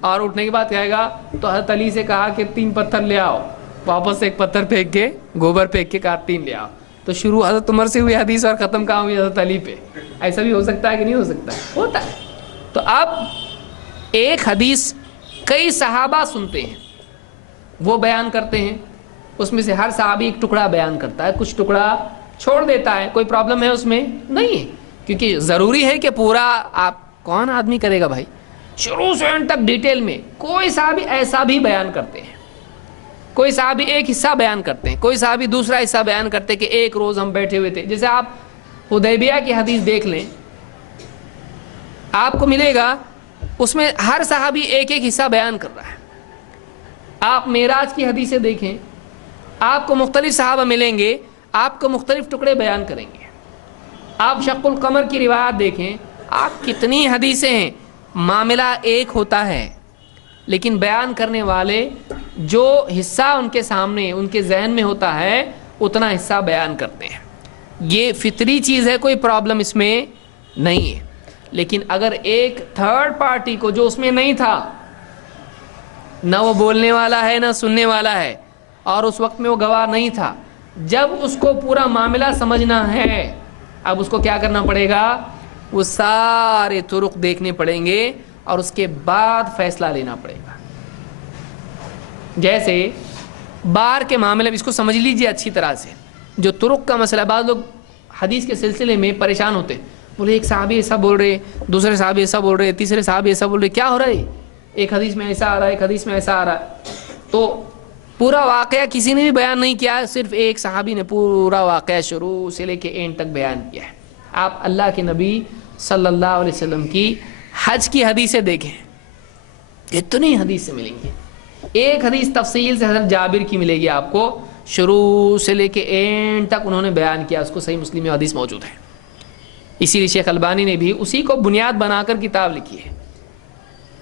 اور اٹھنے کے بعد کہے گا تو حضرت علی سے کہا کہ 3 پتھر لے آؤ، واپس ایک پتھر پھینک کے گوبر پھینک کے کہا 3 لے آؤ. تو شروع حضرت عمر سے ہوئی حدیث اور ختم کہاں ہوئی؟ حضرت علی پہ. ایسا بھی ہو سکتا ہے کہ نہیں ہو سکتا ہے؟ ہوتا ہے. تو اب ایک حدیث کئی صحابہ سنتے ہیں، وہ بیان کرتے ہیں، اس میں سے ہر صحابی ایک ٹکڑا بیان کرتا ہے، کچھ ٹکڑا چھوڑ دیتا ہے. کوئی پرابلم ہے اس میں؟ نہیں ہے، کیونکہ ضروری ہے کہ پورا آپ کون آدمی کرے گا بھائی شروع سے اینڈ تک ڈیٹیل میں. کوئی صحابی ایسا بھی بیان کرتے ہیں، کوئی صحابی ایک حصہ بیان کرتے ہیں، کوئی صحابی دوسرا حصہ بیان کرتے کہ ایک روز ہم بیٹھے ہوئے تھے. جیسے آپ حدیبیہ کی حدیث دیکھ لیں، آپ کو ملے گا اس میں ہر صحابی ایک ایک حصہ بیان کر رہا ہے. آپ معراج کی حدیثیں دیکھیں، آپ کو مختلف صحابہ ملیں گے، آپ کو مختلف ٹکڑے بیان کریں گے. آپ شق القمر کی روایت دیکھیں، آپ کتنی حدیثیں ہیں، معاملہ ایک ہوتا ہے لیکن بیان کرنے والے جو حصہ ان کے سامنے ان کے ذہن میں ہوتا ہے اتنا حصہ بیان کرتے ہیں. یہ فطری چیز ہے، کوئی پرابلم اس میں نہیں ہے. لیکن اگر ایک تھرڈ پارٹی کو جو اس میں نہیں تھا، نہ وہ بولنے والا ہے نہ سننے والا ہے، اور اس وقت میں وہ گواہ نہیں تھا، جب اس کو پورا معاملہ سمجھنا ہے اب اس کو کیا کرنا پڑے گا؟ وہ سارے طرق دیکھنے پڑیں گے اور اس کے بعد فیصلہ لینا پڑے گا. جیسے بار کے معاملے میں اس کو سمجھ لیجئے اچھی طرح سے، جو طرق کا مسئلہ، بعض لوگ حدیث کے سلسلے میں پریشان ہوتے ہیں، بولے ایک صحابی ایسا بول رہے، دوسرے صحابی ایسا بول رہے، تیسرے صحابی ایسا بول رہے، کیا ہو رہا ہے؟ ایک حدیث میں ایسا آ رہا ہے، ایک حدیث میں ایسا آ رہا ہے. تو پورا واقعہ کسی نے بھی بیان نہیں کیا، صرف ایک صحابی نے پورا واقعہ شروع سے لے کے اینڈ تک بیان کیا ہے. آپ اللہ کے نبی صلی اللہ علیہ وسلم کی حج کی حدیثیں دیکھیں، اتنی حدیثیں ملیں گی. ایک حدیث تفصیل سے حضرت جابر کی ملے گی آپ کو، شروع سے لے کے اینڈ تک انہوں نے بیان کیا، اس کو صحیح مسلم میں حدیث موجود ہے. اسی لیے شیخ البانی نے بھی اسی کو بنیاد بنا کر کتاب لکھی ہے،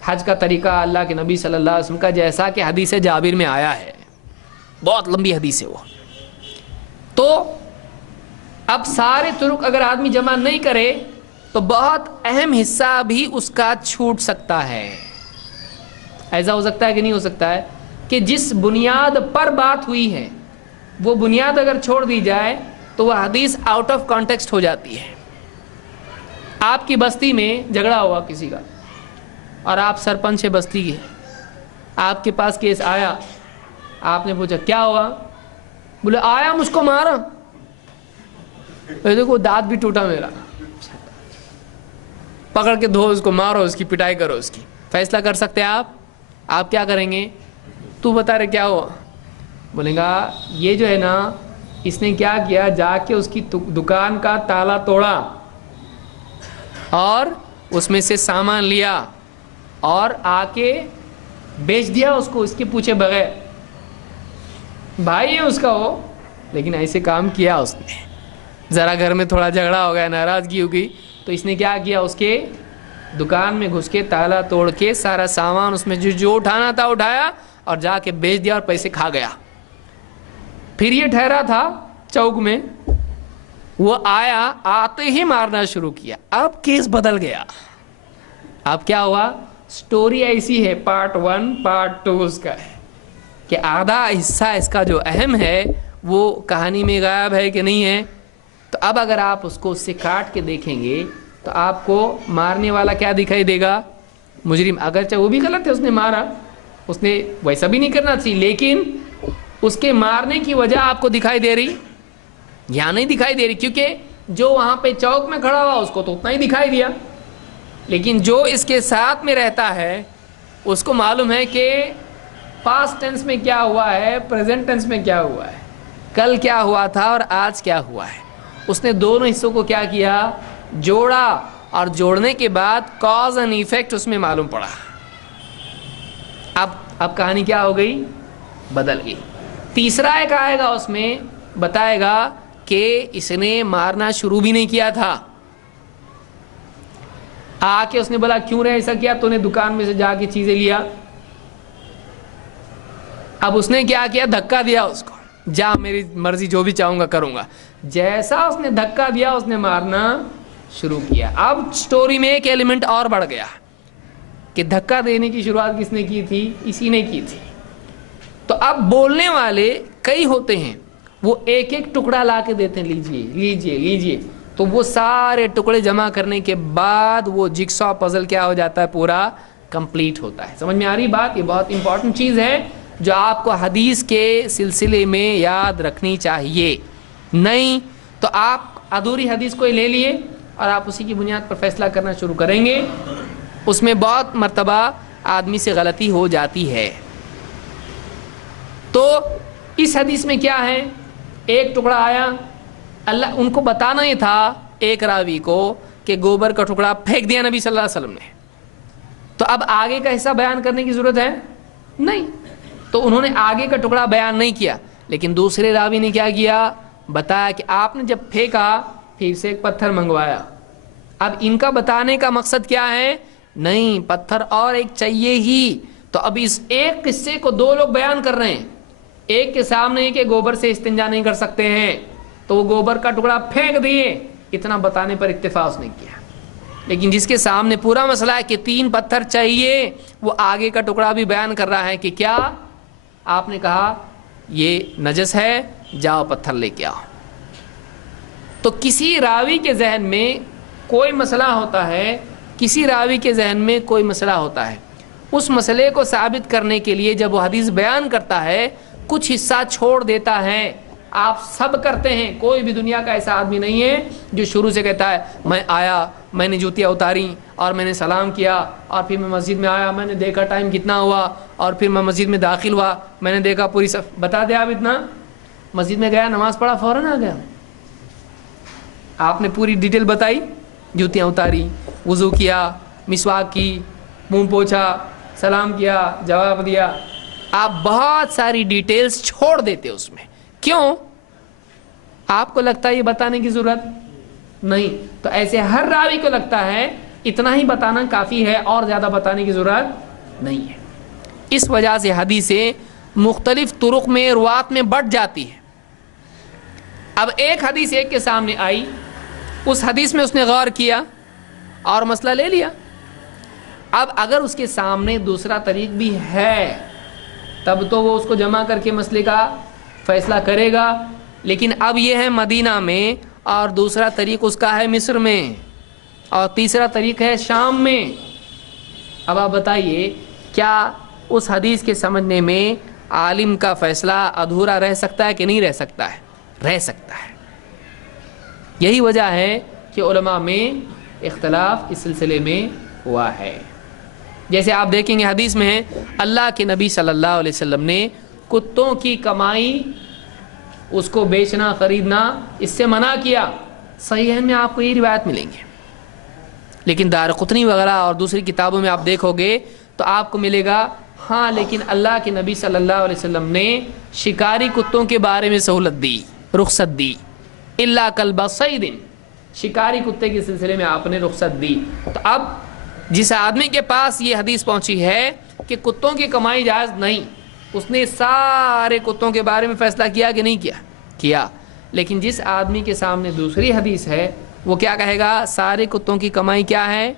حج کا طریقہ اللہ کے نبی صلی اللہ علیہ وسلم کا، جیسا کہ حدیث جابر میں آیا ہے. بہت لمبی حدیث ہے وہ. تو اب سارے طرق اگر آدمی جمع نہیں کرے تو بہت اہم حصہ بھی اس کا چھوٹ سکتا ہے. ایسا ہو سکتا ہے کہ نہیں ہو سکتا ہے کہ جس بنیاد پر بات ہوئی ہے وہ بنیاد اگر چھوڑ دی جائے تو وہ حدیث آؤٹ آف کانٹیکسٹ ہو جاتی ہے. آپ کی بستی میں جھگڑا ہوا کسی کا اور آپ سرپنچ ہے بستی کے، آپ کے پاس کیس آیا، آپ نے پوچھا کیا ہوا؟ بولے آیا مجھ کو مارا، دیکھو دانت بھی ٹوٹا میرا، پکڑ کے دھو اس کو، مارو اس کی پٹائی کرو اس کی. فیصلہ کر سکتے آپ کیا کریں گے؟ تو بتا رہے کیا ہوا؟ بولیں گا یہ جو ہے نا اس نے کیا کیا، جا کے اس کی دکان کا تالا توڑا اور اس میں سے سامان لیا اور آ کے بیچ دیا اس کو، اس کے پوچھے بغیر. بھائی ہے اس کا وہ، لیکن ایسے کام کیا اس نے. ذرا گھر میں تھوڑا جھگڑا ہو گیا، ناراضگی ہو گئی، تو اس نے کیا کیا، اس کے دکان میں گھس کے تالا توڑ کے سارا سامان اس میں جو اٹھانا تھا اٹھایا اور جا کے بیچ دیا اور پیسے کھا گیا. پھر یہ ٹھہرا تھا چوک میں، وہ آیا، آتے ہی مارنا شروع کیا. اب کیس بدل گیا. اب کیا ہوا، سٹوری ایسی ہے، پارٹ 1 پارٹ 2 اس کا ہے کہ آدھا حصہ اس کا جو اہم ہے وہ کہانی میں غائب ہے کہ نہیں ہے. تو اب اگر آپ اس کو اس سے کاٹ کے دیکھیں گے تو آپ کو مارنے والا کیا دکھائی دے گا؟ مجرم. اگرچہ وہ بھی غلط ہے، اس نے مارا، اس نے ویسا بھی نہیں کرنا چاہیے، لیکن اس کے مارنے کی وجہ آپ کو دکھائی دے رہی یا نہیں دکھائی دے رہی؟ کیونکہ جو وہاں پہ چوک میں کھڑا ہوا اس کو تو اتنا ہی دکھائی دیا، لیکن جو اس کے ساتھ میں رہتا ہے اس کو معلوم ہے کہ پاسٹ ٹینس میں کیا ہوا ہے، پریزنٹ ٹینس میں کیا ہوا ہے، کل کیا ہوا تھا اور آج کیا ہوا ہے. اس نے دونوں حصوں کو کیا کیا؟ جوڑا، اور جوڑنے کے بعد کاز اینڈ ایفیکٹ اس میں معلوم پڑا. اب کہانی کیا ہو گئی؟ بدل گئی. تیسرا ایک آئے گا، اس میں بتائے گا کہ اس نے مارنا شروع بھی نہیں کیا تھا. آ کے اس نے بولا کیوں رہے ایسا کیا؟ تو نے دکان میں سے جا کے چیزیں لیا. اب اس نے کیا کیا؟ دھکا دیا اس کو، جا میری مرضی جو بھی چاہوں گا کروں گا. جیسا اس نے دھکا دیا اس نے مارنا شروع کیا. اب سٹوری میں ایک ایلیمنٹ اور بڑھ گیا کہ دھکا دینے کی شروعات کس نے کی تھی؟ اسی نے کی تھی. تو اب بولنے والے کئی ہوتے ہیں، وہ ایک ایک ٹکڑا لا کے دیتے ہیں، لیجئے لیجئے لیجئے. تو وہ سارے ٹکڑے جمع کرنے کے بعد وہ جگسا پزل کیا ہو جاتا ہے؟ پورا کمپلیٹ ہوتا ہے. سمجھ میں آ رہی بات؟ یہ بہت امپورٹنٹ چیز ہے جو آپ کو حدیث کے سلسلے میں یاد رکھنی چاہیے. نہیں تو آپ ادھوری حدیث کو لے لیے اور آپ اسی کی بنیاد پر فیصلہ کرنا شروع کریں گے. اس میں بہت مرتبہ آدمی سے غلطی ہو جاتی ہے. تو اس حدیث میں کیا ہے؟ ایک ٹکڑا آیا، اللہ ان کو بتانا ہی تھا ایک راوی کو کہ گوبر کا ٹکڑا پھینک دیا نبی صلی اللہ علیہ وسلم نے. تو اب آگے کا حصہ بیان کرنے کی ضرورت ہے نہیں، تو انہوں نے آگے کا ٹکڑا بیان نہیں کیا. لیکن دوسرے راوی نے کیا کیا؟ بتایا کہ آپ نے جب پھینکا پھر سے ایک پتھر منگوایا. اب ان کا بتانے کا مقصد کیا ہے؟ نہیں، پتھر اور ایک چاہیے ہی. تو اب اس ایک قصے کو دو لوگ بیان کر رہے ہیں. ایک کے سامنے کہ گوبر سے استنجا نہیں کر سکتے ہیں تو وہ گوبر کا ٹکڑا پھینک دیے، اتنا بتانے پر اکتفا اس نے کیا. لیکن جس کے سامنے پورا مسئلہ ہے کہ 3 پتھر چاہیے، وہ آگے کا ٹکڑا بھی بیان کر رہا ہے کہ کیا آپ نے کہا یہ نجس ہے، جاؤ پتھر لے کے آؤ. تو کسی راوی کے ذہن میں کوئی مسئلہ ہوتا ہے، کسی راوی کے ذہن میں کوئی مسئلہ ہوتا ہے. اس مسئلے کو ثابت کرنے کے لیے جب وہ حدیث بیان کرتا ہے کچھ حصہ چھوڑ دیتا ہے. آپ سب کرتے ہیں، کوئی بھی دنیا کا ایسا آدمی نہیں ہے جو شروع سے کہتا ہے میں آیا، میں نے جوتیاں اتاری اور میں نے سلام کیا اور پھر میں مسجد میں آیا، میں نے دیکھا ٹائم کتنا ہوا اور پھر میں مسجد میں داخل ہوا، میں نے دیکھا پوری صف. بتا دیں آپ اتنا، مسجد میں گیا، نماز پڑھا، فوراً آ گیا. آپ نے پوری ڈیٹیل بتائی، جوتیاں اتاری، وضو کیا، مسواک کی، منہ پوچھا، سلام کیا، جواب دیا. آپ بہت ساری ڈیٹیلز چھوڑ دیتے اس میں. کیوں؟ آپ کو لگتا ہے یہ بتانے کی ضرورت نہیں. تو ایسے ہر راوی کو لگتا ہے اتنا ہی بتانا کافی ہے اور زیادہ بتانے کی ضرورت نہیں ہے. اس وجہ سے حدیثیں مختلف طرق میں، روات میں بٹ جاتی ہے. اب ایک حدیث ایک کے سامنے آئی، اس حدیث میں اس نے غور کیا اور مسئلہ لے لیا. اب اگر اس کے سامنے دوسرا طریق بھی ہے تب تو وہ اس کو جمع کر کے مسئلے کا فیصلہ کرے گا. لیکن اب یہ ہے مدینہ میں اور دوسرا طریق اس کا ہے مصر میں اور تیسرا طریق ہے شام میں. اب آپ بتائیے کیا اس حدیث کے سمجھنے میں عالم کا فیصلہ ادھورا رہ سکتا ہے کہ نہیں رہ سکتا ہے؟ رہ سکتا ہے. یہی وجہ ہے کہ علماء میں اختلاف اس سلسلے میں ہوا ہے. جیسے آپ دیکھیں گے حدیث میں ہے اللہ کے نبی صلی اللہ علیہ وسلم نے کتوں کی کمائی اس کو بیچنا خریدنا اس سے منع کیا. صحیح میں آپ کو یہ روایت ملیں گے، لیکن دارقطنی وغیرہ اور دوسری کتابوں میں آپ دیکھو گے تو آپ کو ملے گا ہاں لیکن اللہ کے نبی صلی اللہ علیہ وسلم نے شکاری کتوں کے بارے میں سہولت دی، رخصت دی. الا کلب صید، شکاری کتے کے سلسلے میں آپ نے رخصت دی. تو اب جس آدمی کے پاس یہ حدیث پہنچی ہے کہ کتوں کی کمائی جائز نہیں، اس نے سارے کتوں کے بارے میں فیصلہ کیا کہ نہیں کیا. لیکن جس آدمی کے سامنے دوسری حدیث ہے وہ کیا کہے گا؟ سارے کتوں کی کمائی کیا ہے؟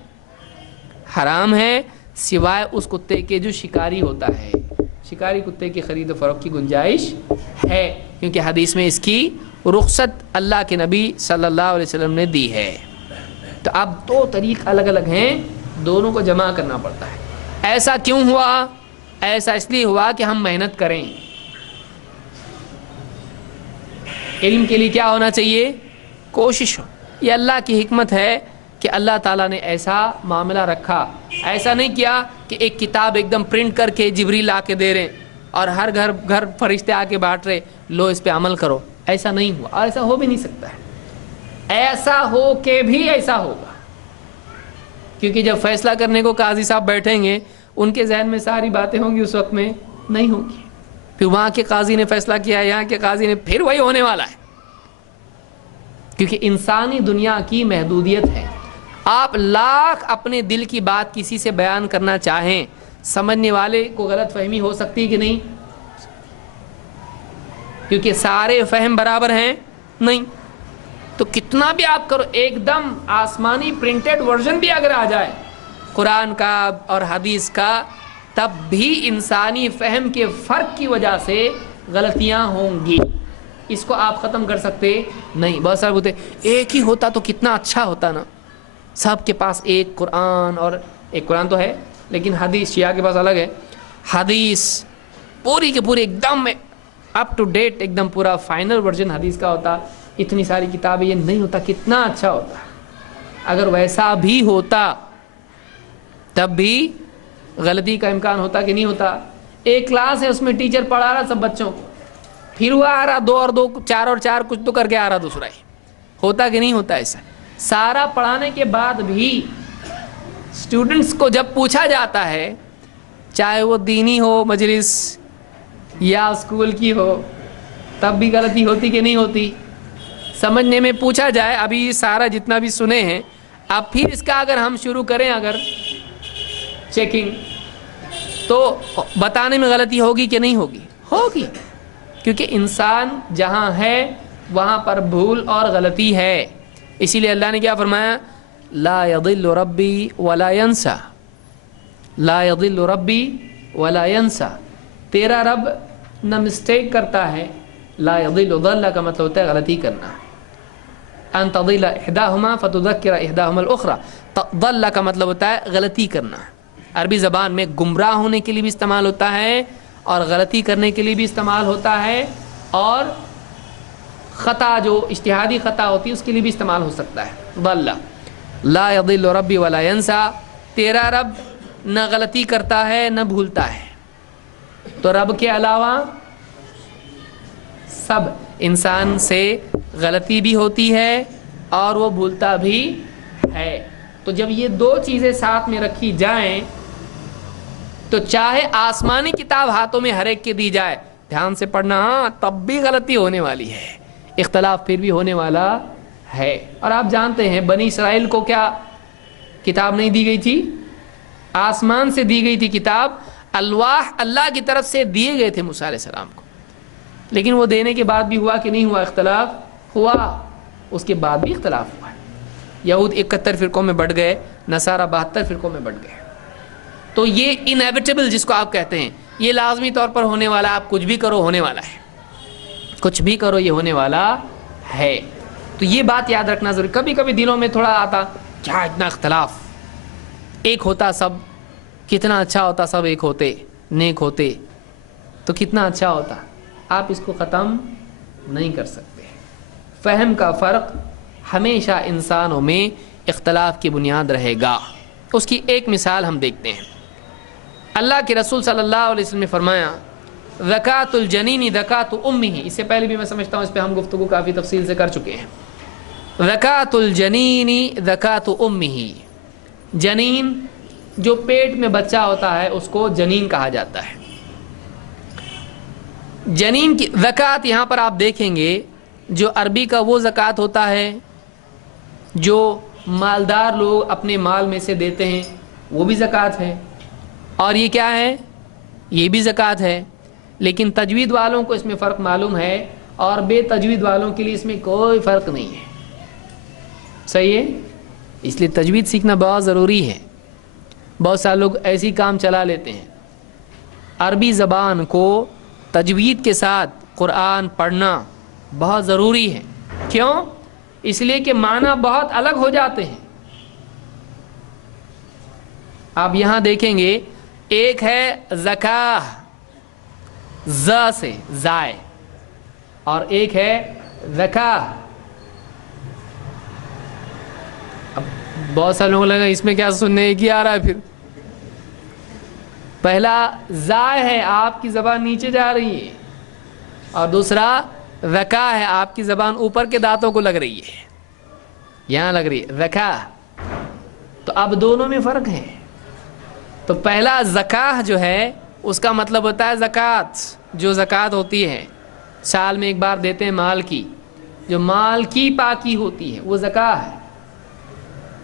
حرام ہے، سوائے اس کتے کے جو شکاری ہوتا ہے. شکاری کتے کی خرید و فروخت کی گنجائش ہے، کیونکہ حدیث میں اس کی رخصت اللہ کے نبی صلی اللہ علیہ وسلم نے دی ہے. تو اب دو طریق الگ الگ ہیں، دونوں کو جمع کرنا پڑتا ہے. ایسا کیوں ہوا؟ ایسا اس لیے ہوا کہ ہم محنت کریں. علم کے لیے کیا ہونا چاہیے؟ کوشش ہو. یہ اللہ کی حکمت ہے کہ اللہ تعالیٰ نے ایسا معاملہ رکھا. ایسا نہیں کیا کہ ایک کتاب ایک دم پرنٹ کر کے جبریل لا کے دے رہے اور ہر گھر فرشتے آ کے بانٹ رہے، لو اس پہ عمل کرو. ایسا نہیں ہوا، اور ایسا ہو بھی نہیں سکتا ہے. ایسا ہو کے بھی ایسا ہوگا، کیونکہ جب فیصلہ کرنے کو قاضی صاحب بیٹھیں گے ان کے ذہن میں ساری باتیں ہوں گی، اس وقت میں نہیں ہوں گی. پھر وہاں کے قاضی نے فیصلہ کیا، یہاں کے قاضی نے، پھر وہی ہونے والا ہے. کیونکہ انسانی دنیا کی محدودیت ہے. آپ لاکھ اپنے دل کی بات کسی سے بیان کرنا چاہیں، سمجھنے والے کو غلط فہمی ہو سکتی کہ نہیں؟ کیونکہ سارے فہم برابر ہیں نہیں. تو کتنا بھی آپ کرو، ایک دم آسمانی پرنٹڈ ورژن بھی اگر آ جائے قرآن کا اور حدیث کا، تب بھی انسانی فہم کے فرق کی وجہ سے غلطیاں ہوں گی. اس کو آپ ختم کر سکتے نہیں. بہت سارے بولتے ایک ہی ہوتا تو کتنا اچھا ہوتا نا، سب کے پاس ایک قرآن، اور ایک قرآن تو ہے لیکن حدیث شیعہ کے پاس الگ ہے. حدیث پوری کے پوری ایک دم اپ ٹو ڈیٹ، ایک دم پورا فائنل ورژن حدیث کا ہوتا. اتنی ساری کتابیں، یہ نہیں ہوتا. کتنا اچھا ہوتا. اگر ویسا بھی ہوتا تب بھی غلطی کا امکان ہوتا کہ نہیں ہوتا. ایک کلاس ہے، اس میں ٹیچر پڑھا رہا سب بچوں کو، پھر وہ آ رہا 2 اور 2 4 اور 4 کچھ تو کر کے آ رہا دوسرا ہی. ہوتا کہ نہیں ہوتا ایسا؟ سارا پڑھانے کے بعد بھی اسٹوڈنٹس کو جب پوچھا جاتا ہے، چاہے وہ دینی ہو مجلس یا اسکول کی ہو، تب بھی غلطی ہوتی کہ نہیں ہوتی؟ سمجھنے میں پوچھا جائے، ابھی سارا جتنا بھی سنے ہیں، اب پھر اس کا اگر ہم شروع کریں اگر چیکنگ، تو بتانے میں غلطی ہوگی کہ نہیں ہوگی؟ ہوگی. کیونکہ انسان جہاں ہے وہاں پر بھول اور غلطی ہے. اسی لیے اللہ نے کیا فرمایا؟ لا یضل ربی ولا ینسا. لا یضل ربی ولا ینسا. تیرا رب نہ مسٹیک کرتا ہے. لا یضل، ضل کا مطلب ہوتا ہے غلطی کرنا. ان تضل احداہما فتذکر احداہما الاخری. ضل کا مطلب ہوتا ہے غلطی کرنا. عربی زبان میں گمراہ ہونے کے لیے بھی استعمال ہوتا ہے اور غلطی کرنے کے لیے بھی استعمال ہوتا ہے، اور خطا جو اجتہادی خطا ہوتی ہے اس کے لیے بھی استعمال ہو سکتا ہے. ضل لا یضل ربی ولا ینسا. تیرا رب نہ غلطی کرتا ہے نہ بھولتا ہے. تو رب کے علاوہ سب انسان سے غلطی بھی ہوتی ہے اور وہ بھولتا بھی ہے. تو جب یہ دو چیزیں ساتھ میں رکھی جائیں تو چاہے آسمانی کتاب ہاتھوں میں ہر ایک کے دی جائے، دھیان سے پڑھنا، ہاں تب بھی غلطی ہونے والی ہے، اختلاف پھر بھی ہونے والا ہے. اور آپ جانتے ہیں بنی اسرائیل کو کیا کتاب نہیں دی گئی تھی؟ آسمان سے دی گئی تھی کتاب. الواح اللہ کی طرف سے دیے گئے تھے موسیٰ علیہ السلام کو، لیکن وہ دینے کے بعد بھی ہوا کہ نہیں ہوا؟ اختلاف ہوا. اس کے بعد بھی اختلاف ہوا. یہود 71 فرقوں میں بٹ گئے، نصارہ 72 فرقوں میں بٹ گئے. تو یہ انیویٹیبل جس کو آپ کہتے ہیں، یہ لازمی طور پر ہونے والا. آپ کچھ بھی کرو ہونے والا ہے، کچھ بھی کرو یہ ہونے والا ہے. تو یہ بات یاد رکھنا ضروری. کبھی کبھی دلوں میں تھوڑا آتا، کیا اتنا اختلاف، ایک ہوتا سب، کتنا اچھا ہوتا سب ایک ہوتے، نیک ہوتے تو کتنا اچھا ہوتا. آپ اس کو ختم نہیں کر سکتے. فہم کا فرق ہمیشہ انسانوں میں اختلاف کی بنیاد رہے گا. اس کی ایک مثال ہم دیکھتے ہیں. اللہ کے رسول صلی اللہ علیہ وسلم نے فرمایا زکوٰۃ الجنین زکوٰۃ امہ. اس سے پہلے بھی میں سمجھتا ہوں اس پہ ہم گفتگو کافی تفصیل سے کر چکے ہیں. زکوٰۃ الجنین زکوٰۃ امہ. جنین جو پیٹ میں بچہ ہوتا ہے اس کو جنین کہا جاتا ہے. جنین کی زکوٰۃ یہاں پر آپ دیکھیں گے جو عربی کا وہ زکوٰۃ ہوتا ہے جو مالدار لوگ اپنے مال میں سے دیتے ہیں، وہ بھی زکوٰۃ ہے. اور یہ کیا ہے؟ یہ بھی زکوٰۃ ہے. لیکن تجوید والوں کو اس میں فرق معلوم ہے اور بے تجوید والوں کے لیے اس میں کوئی فرق نہیں ہے. صحیح ہے؟ اس لیے تجوید سیکھنا بہت ضروری ہے. بہت سارے لوگ ایسی کام چلا لیتے ہیں. عربی زبان کو تجوید کے ساتھ قرآن پڑھنا بہت ضروری ہے. کیوں؟ اس لیے کہ معنی بہت الگ ہو جاتے ہیں. آپ یہاں دیکھیں گے ایک ہے زکاہ ز سے زائے اور ایک ہے زکاہ. اب بہت سارے لوگوں کو لگا اس میں کیا سننے کی آ رہا ہے. پھر پہلا زائے ہے آپ کی زبان نیچے جا رہی ہے اور دوسرا زکاہ ہے آپ کی زبان اوپر کے دانتوں کو لگ رہی ہے, یہاں لگ رہی ہے زکاہ. تو اب دونوں میں فرق ہے. تو پہلا زکاہ جو ہے اس کا مطلب ہوتا ہے زکوٰۃ, جو زکوٰۃ ہوتی ہے سال میں ایک بار دیتے ہیں مال کی, جو مال کی پاکی ہوتی ہے وہ زکاہ ہے.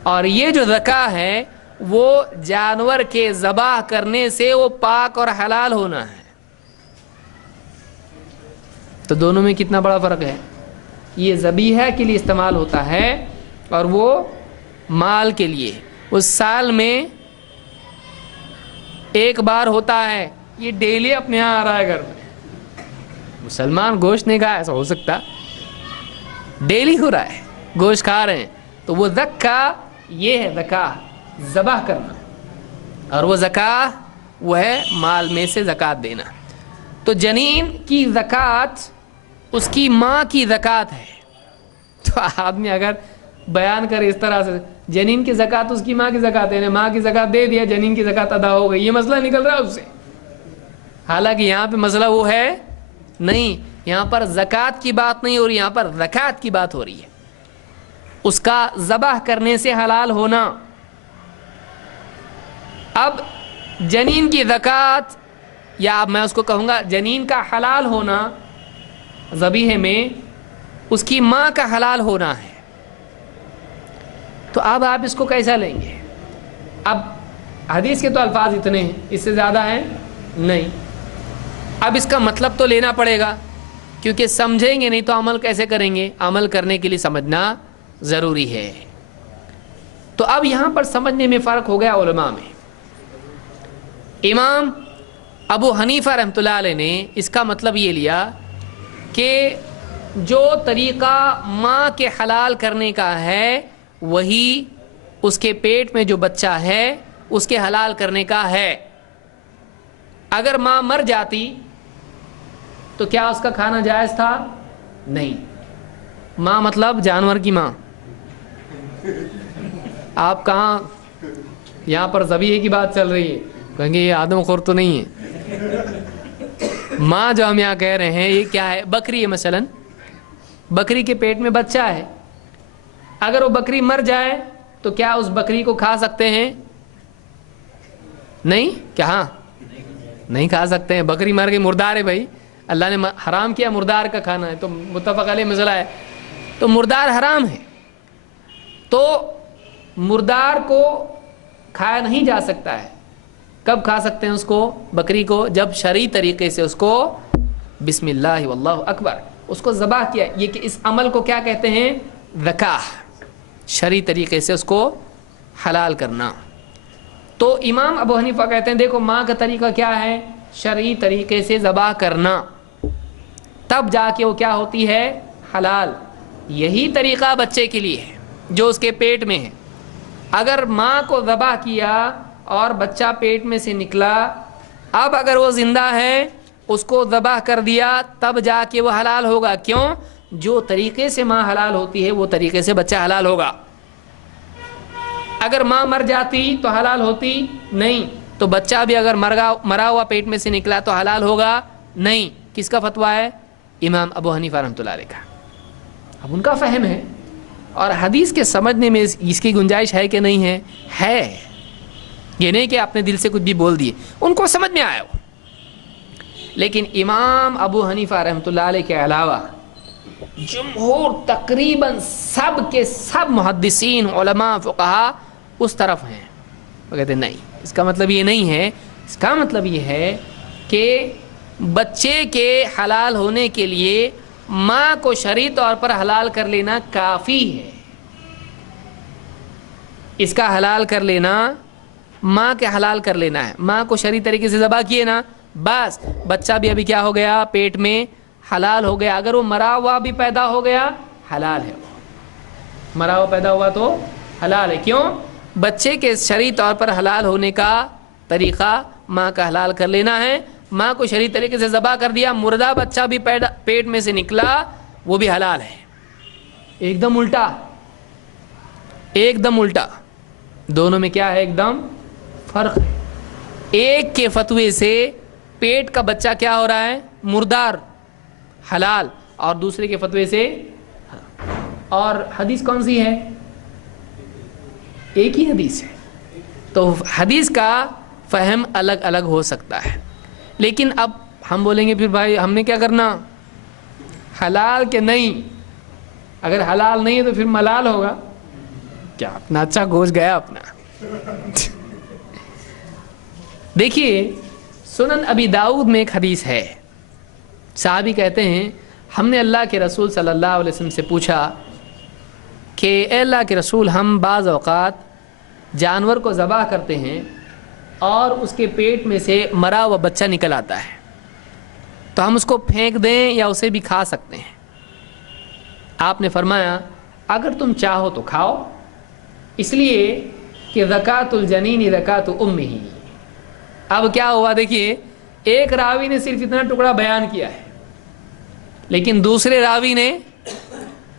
اور یہ جو زکاہ ہے وہ جانور کے ذبح کرنے سے وہ پاک اور حلال ہونا ہے. تو دونوں میں کتنا بڑا فرق ہے. یہ ذبیحہ کے لیے استعمال ہوتا ہے اور وہ مال کے لیے. اس سال میں ایک بار ہوتا ہے, یہ ڈیلی اپنے یہاں آ رہا ہے گھر میں. مسلمان گوشت نہیں کھا, ایسا ہو سکتا؟ ڈیلی ہو رہا ہے, گوشت کھا رہے ہیں. تو وہ زکاہ یہ ہے, زکاہ ذبح کرنا, اور وہ زکاہ وہ ہے مال میں سے زکوٰۃ دینا. تو جنین کی زکوٰۃ اس کی ماں کی زکوٰۃ ہے. تو آدمی اگر بیان کرے اس طرح سے جنین کی زکوٰۃ اس کی ماں کی زکوٰۃ ہے, ماں کی زکوٰۃ دے دیا, جنین کی زکوٰۃ ادا ہو گئی, یہ مسئلہ نکل رہا ہے اس سے. حالانکہ یہاں پہ مسئلہ وہ ہے نہیں, یہاں پر زکوٰۃ کی بات نہیں ہو رہی, یہاں پر زکوٰۃ کی بات ہو رہی ہے, اس کا ذبح کرنے سے حلال ہونا. اب جنین کی زکوٰۃ, یا اب میں اس کو کہوں گا جنین کا حلال ہونا ذبیحے میں اس کی ماں کا حلال ہونا ہے. تو اب آپ اس کو کیسا لیں گے؟ اب حدیث کے تو الفاظ اتنے ہیں, اس سے زیادہ ہیں نہیں. اب اس کا مطلب تو لینا پڑے گا, کیونکہ سمجھیں گے نہیں تو عمل کیسے کریں گے؟ عمل کرنے کے لیے سمجھنا ضروری ہے. تو اب یہاں پر سمجھنے میں فرق ہو گیا علماء میں. امام ابو حنیفہ رحمۃ اللہ علیہ نے اس کا مطلب یہ لیا کہ جو طریقہ ماں کے حلال کرنے کا ہے وہی اس کے پیٹ میں جو بچہ ہے اس کے حلال کرنے کا ہے. اگر ماں مر جاتی تو کیا اس کا کھانا جائز تھا؟ نہیں. ماں مطلب جانور کی ماں. آپ کہاں یہاں پر ذبیحے کی بات چل رہی ہے, کہیں گے یہ آدم خور تو نہیں ہے. ماں جو ہم یہاں کہہ رہے ہیں یہ کیا ہے؟ بکری ہے. مثلا بکری کے پیٹ میں بچہ ہے, اگر وہ بکری مر جائے تو کیا اس بکری کو کھا سکتے ہیں؟ نہیں. کیا ہاں نہیں کھا سکتے ہیں. بکری مر گئی, مردار ہے بھائی, اللہ نے حرام کیا مردار کا کھانا ہے, تو متفق علیہ مسئلہ ہے, تو مردار حرام ہے. تو مردار کو کھایا نہیں جا سکتا ہے. کب کھا سکتے ہیں اس کو؟ بکری کو جب شرعی طریقے سے اس کو بسم اللہ واللہ اکبر اس کو ذبح کیا. یہ کہ اس عمل کو کیا کہتے ہیں؟ ذکاہ, شرعی طریقے سے اس کو حلال کرنا. تو امام ابو حنیفہ کہتے ہیں دیکھو ماں کا طریقہ کیا ہے؟ شرعی طریقے سے ذبح کرنا, تب جا کے وہ کیا ہوتی ہے؟ حلال. یہی طریقہ بچے کے لیے ہے جو اس کے پیٹ میں ہے. اگر ماں کو ذبح کیا اور بچہ پیٹ میں سے نکلا, اب اگر وہ زندہ ہے اس کو ذبح کر دیا تب جا کے وہ حلال ہوگا. کیوں؟ جو طریقے سے ماں حلال ہوتی ہے وہ طریقے سے بچہ حلال ہوگا. اگر ماں مر جاتی تو حلال ہوتی نہیں, تو بچہ بھی اگر مرا ہوا پیٹ میں سے نکلا تو حلال ہوگا نہیں. کس کا فتویٰ ہے؟ امام ابو حنیفہ رحمۃ اللہ علیہ کا. اب ان کا فہم ہے, اور حدیث کے سمجھنے میں اس کی گنجائش ہے کہ نہیں ہے؟ ہے. یہ نہیں کہ اپنے دل سے کچھ بھی بول دیے, ان کو سمجھ میں آیا ہو. لیکن امام ابو حنیفہ رحمۃ اللہ علیہ کے علاوہ جمہور تقریباً سب کے سب محدثین علماء فقہا اس طرف ہیں. وہ کہتے ہیں نہیں, اس کا مطلب یہ نہیں ہے. اس کا مطلب یہ ہے کہ بچے کے حلال ہونے کے لیے ماں کو شرعی طور پر حلال کر لینا کافی ہے. اس کا حلال کر لینا ماں کے حلال کر لینا ہے، ماں کو شرعی طریقے سے ذبح کیے نا، بس بچہ بھی ابھی کیا ہو گیا، پیٹ میں حلال ہو گیا. اگر وہ مرا ہوا بھی پیدا ہو گیا حلال ہے، مرا ہوا پیدا ہوا تو حلال ہے. کیوں؟ بچے کے شرعی طور پر حلال ہونے کا طریقہ ماں کا حلال کر لینا ہے. ماں کو شرعی طریقے سے ذبح کر دیا، مردہ بچہ بھی پیٹ میں سے نکلا، وہ بھی حلال ہے. ایک دم الٹا، ایک دم الٹا. دونوں میں کیا ہے؟ ایک دم فرق ہے. ایک کے فتوے سے پیٹ کا بچہ کیا ہو رہا ہے؟ مردار، حلال، اور دوسرے کے فتوے سے. اور حدیث کون سی ہے؟ ایک ہی حدیث ہے. تو حدیث کا فہم الگ الگ ہو سکتا ہے. لیکن اب ہم بولیں گے پھر بھائی ہم نے کیا کرنا؟ حلال کہ نہیں؟ اگر حلال نہیں ہے تو پھر ملال ہوگا کیا؟ اپنا اچھا گوشت گیا اپنا. دیکھیے سنن ابی داؤد میں ایک حدیث ہے، صحابی کہتے ہیں ہم نے اللہ کے رسول صلی اللہ علیہ وسلم سے پوچھا کہ اے اللہ کے رسول، ہم بعض اوقات جانور کو ذبح کرتے ہیں اور اس کے پیٹ میں سے مرا ہوا بچہ نکل آتا ہے، تو ہم اس کو پھینک دیں یا اسے بھی کھا سکتے ہیں؟ آپ نے فرمایا اگر تم چاہو تو کھاؤ، اس لیے کہ زکوٰۃ الجنین زکوٰۃ امہ. اب کیا ہوا دیکھیے، ایک راوی نے صرف اتنا ٹکڑا بیان کیا ہے، لیکن دوسرے راوی نے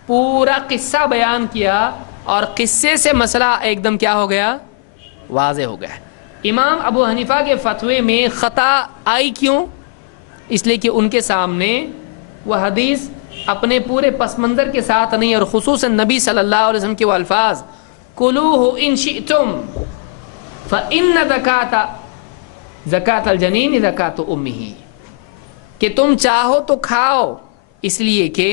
پورا قصہ بیان کیا، اور قصے سے مسئلہ ایک دم کیا ہو گیا؟ واضح ہو گیا. امام ابو حنیفہ کے فتوے میں خطا آئی کیوں؟ اس لیے کہ ان کے سامنے وہ حدیث اپنے پورے پس منظر کے ساتھ نہیں، اور خصوصاً نبی صلی اللہ علیہ وسلم کے وہ الفاظ کلوہ ان شئتم فإن زکوٰۃ الجنین زکوٰۃ امہ، کہ تم چاہو تو کھاؤ، اس لیے کہ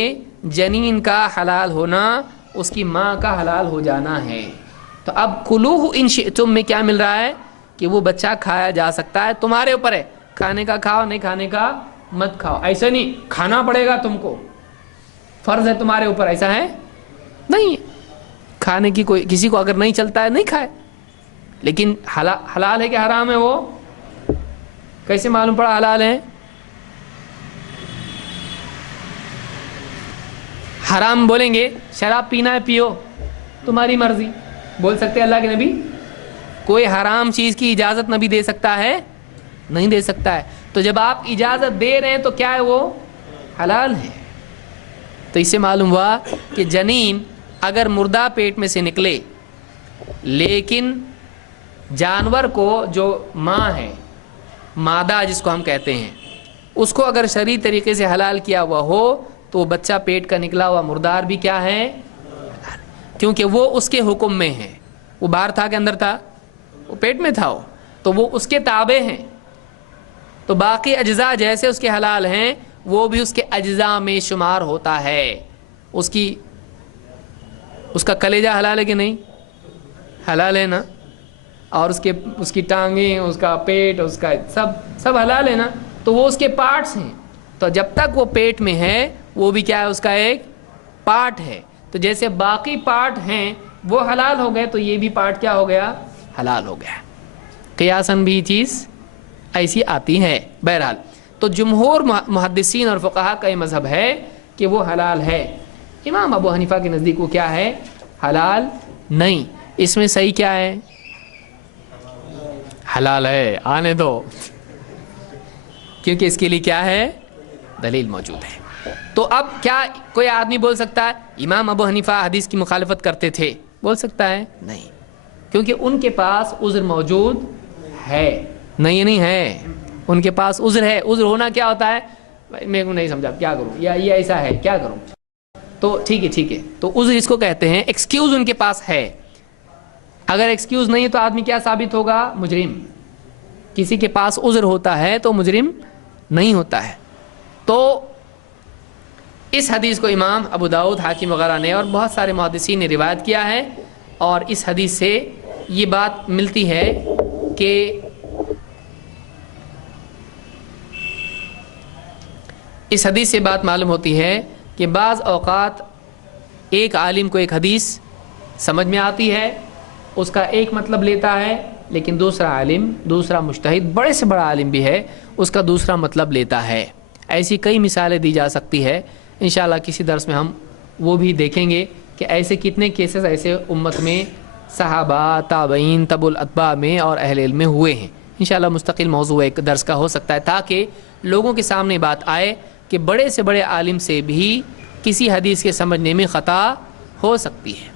جنین کا حلال ہونا اس کی ماں کا حلال ہو جانا ہے. تو اب کلوہ ان شئتم میں کیا مل رہا ہے؟ کہ وہ بچہ کھایا جا سکتا ہے، تمہارے اوپر ہے، کھانے کا کھاؤ، نہیں کھانے کا مت کھاؤ. ایسا نہیں کھانا پڑے گا تم کو، فرض ہے تمہارے اوپر، ایسا ہے نہیں. کھانے کی کوئی کسی کو اگر نہیں چلتا ہے نہیں کھائے، لیکن حلال ہے کہ حرام ہے وہ کیسے معلوم پڑا حلال ہے؟ حرام بولیں گے شراب پینا ہے پیو، تمہاری مرضی، بول سکتے اللہ کے نبی؟ کوئی حرام چیز کی اجازت نبی دے سکتا ہے؟ نہیں دے سکتا ہے. تو جب آپ اجازت دے رہے ہیں تو کیا ہے؟ وہ حلال ہے. تو اس سے معلوم ہوا کہ جنین اگر مردہ پیٹ میں سے نکلے، لیکن جانور کو جو ماں ہے، مادہ جس کو ہم کہتے ہیں، اس کو اگر شرعی طریقے سے حلال کیا ہوا ہو تو وہ بچہ پیٹ کا نکلا ہوا مردار بھی کیا ہے؟ کیونکہ وہ اس کے حکم میں ہے. وہ باہر تھا کہ اندر تھا؟ وہ پیٹ میں تھا، تو وہ اس کے تابع ہیں. تو باقی اجزاء جیسے اس کے حلال ہیں وہ بھی اس کے اجزاء میں شمار ہوتا ہے. اس کا کلیجہ حلال ہے کہ نہیں؟ حلال ہے نا. اور اس کی ٹانگیں، اس کا پیٹ، اس کا سب حلال ہے نا. تو وہ اس کے پارٹس ہیں. تو جب تک وہ پیٹ میں ہے وہ بھی کیا ہے؟ اس کا ایک پارٹ ہے. تو جیسے باقی پارٹ ہیں وہ حلال ہو گئے، تو یہ بھی پارٹ کیا ہو گیا؟ حلال ہو گیا. قیاساً بھی چیز ایسی آتی ہے. بہرحال تو جمہور محدثین اور فقہا کا یہ مذہب ہے کہ وہ حلال ہے. امام ابو حنیفہ کے نزدیک وہ کیا ہے؟ حلال نہیں. اس میں صحیح کیا ہے؟ حلال ہے، آنے دو، کیونکہ اس کے لیے کیا ہے؟ دلیل موجود ہے. تو اب کیا کوئی آدمی بول سکتا ہے امام ابو حنیفہ حدیث کی مخالفت کرتے تھے؟ بول سکتا ہے؟ نہیں، کیونکہ ان کے پاس عذر موجود ہے. نہیں ہے، ان کے پاس عذر ہے. عذر ہونا کیا ہوتا ہے؟ میرے کو نہیں سمجھا، کیا کروں، یا یہ ایسا ہے کیا کروں. تو ٹھیک ہے. تو عذر اس کو کہتے ہیں، ایکسکیوز ان کے پاس ہے. اگر ایکسکیوز نہیں ہے تو آدمی کیا ثابت ہوگا؟ مجرم. کسی کے پاس عذر ہوتا ہے تو مجرم نہیں ہوتا ہے. تو اس حدیث کو امام ابو داؤد، حاکم وغیرہ نے اور بہت سارے محدثین نے روایت کیا ہے. اور اس حدیث سے یہ بات ملتی ہے کہ اس حدیث سے بات معلوم ہوتی ہے کہ بعض اوقات ایک عالم کو ایک حدیث سمجھ میں آتی ہے، اس کا ایک مطلب لیتا ہے لیکن دوسرا عالم، دوسرا مجتہد، بڑے سے بڑا عالم بھی ہے، اس کا دوسرا مطلب لیتا ہے۔ ایسی کئی مثالیں دی جا سکتی ہے، انشاءاللہ کسی درس میں ہم وہ بھی دیکھیں گے کہ ایسے کتنے کیسز ایسے امت میں صحابہ، تابعین، تبع الاتباع میں اور اہل علم میں ہوئے ہیں۔ انشاءاللہ مستقل موضوع ایک درس کا ہو سکتا ہے، تاکہ لوگوں کے سامنے بات آئے کہ بڑے سے بڑے عالم سے بھی کسی حدیث کے سمجھنے میں خطا ہو سکتی ہے۔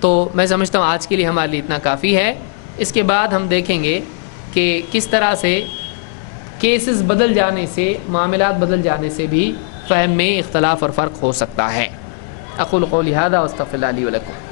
تو میں سمجھتا ہوں آج کے لیے ہمارے لیے اتنا کافی ہے۔ اس کے بعد ہم دیکھیں گے کہ کس طرح سے کیسز بدل جانے سے، معاملات بدل جانے سے بھی فہم میں اختلاف اور فرق ہو سکتا ہے۔ اقول قولی ھذا واستغفر اللہ لی ولکم۔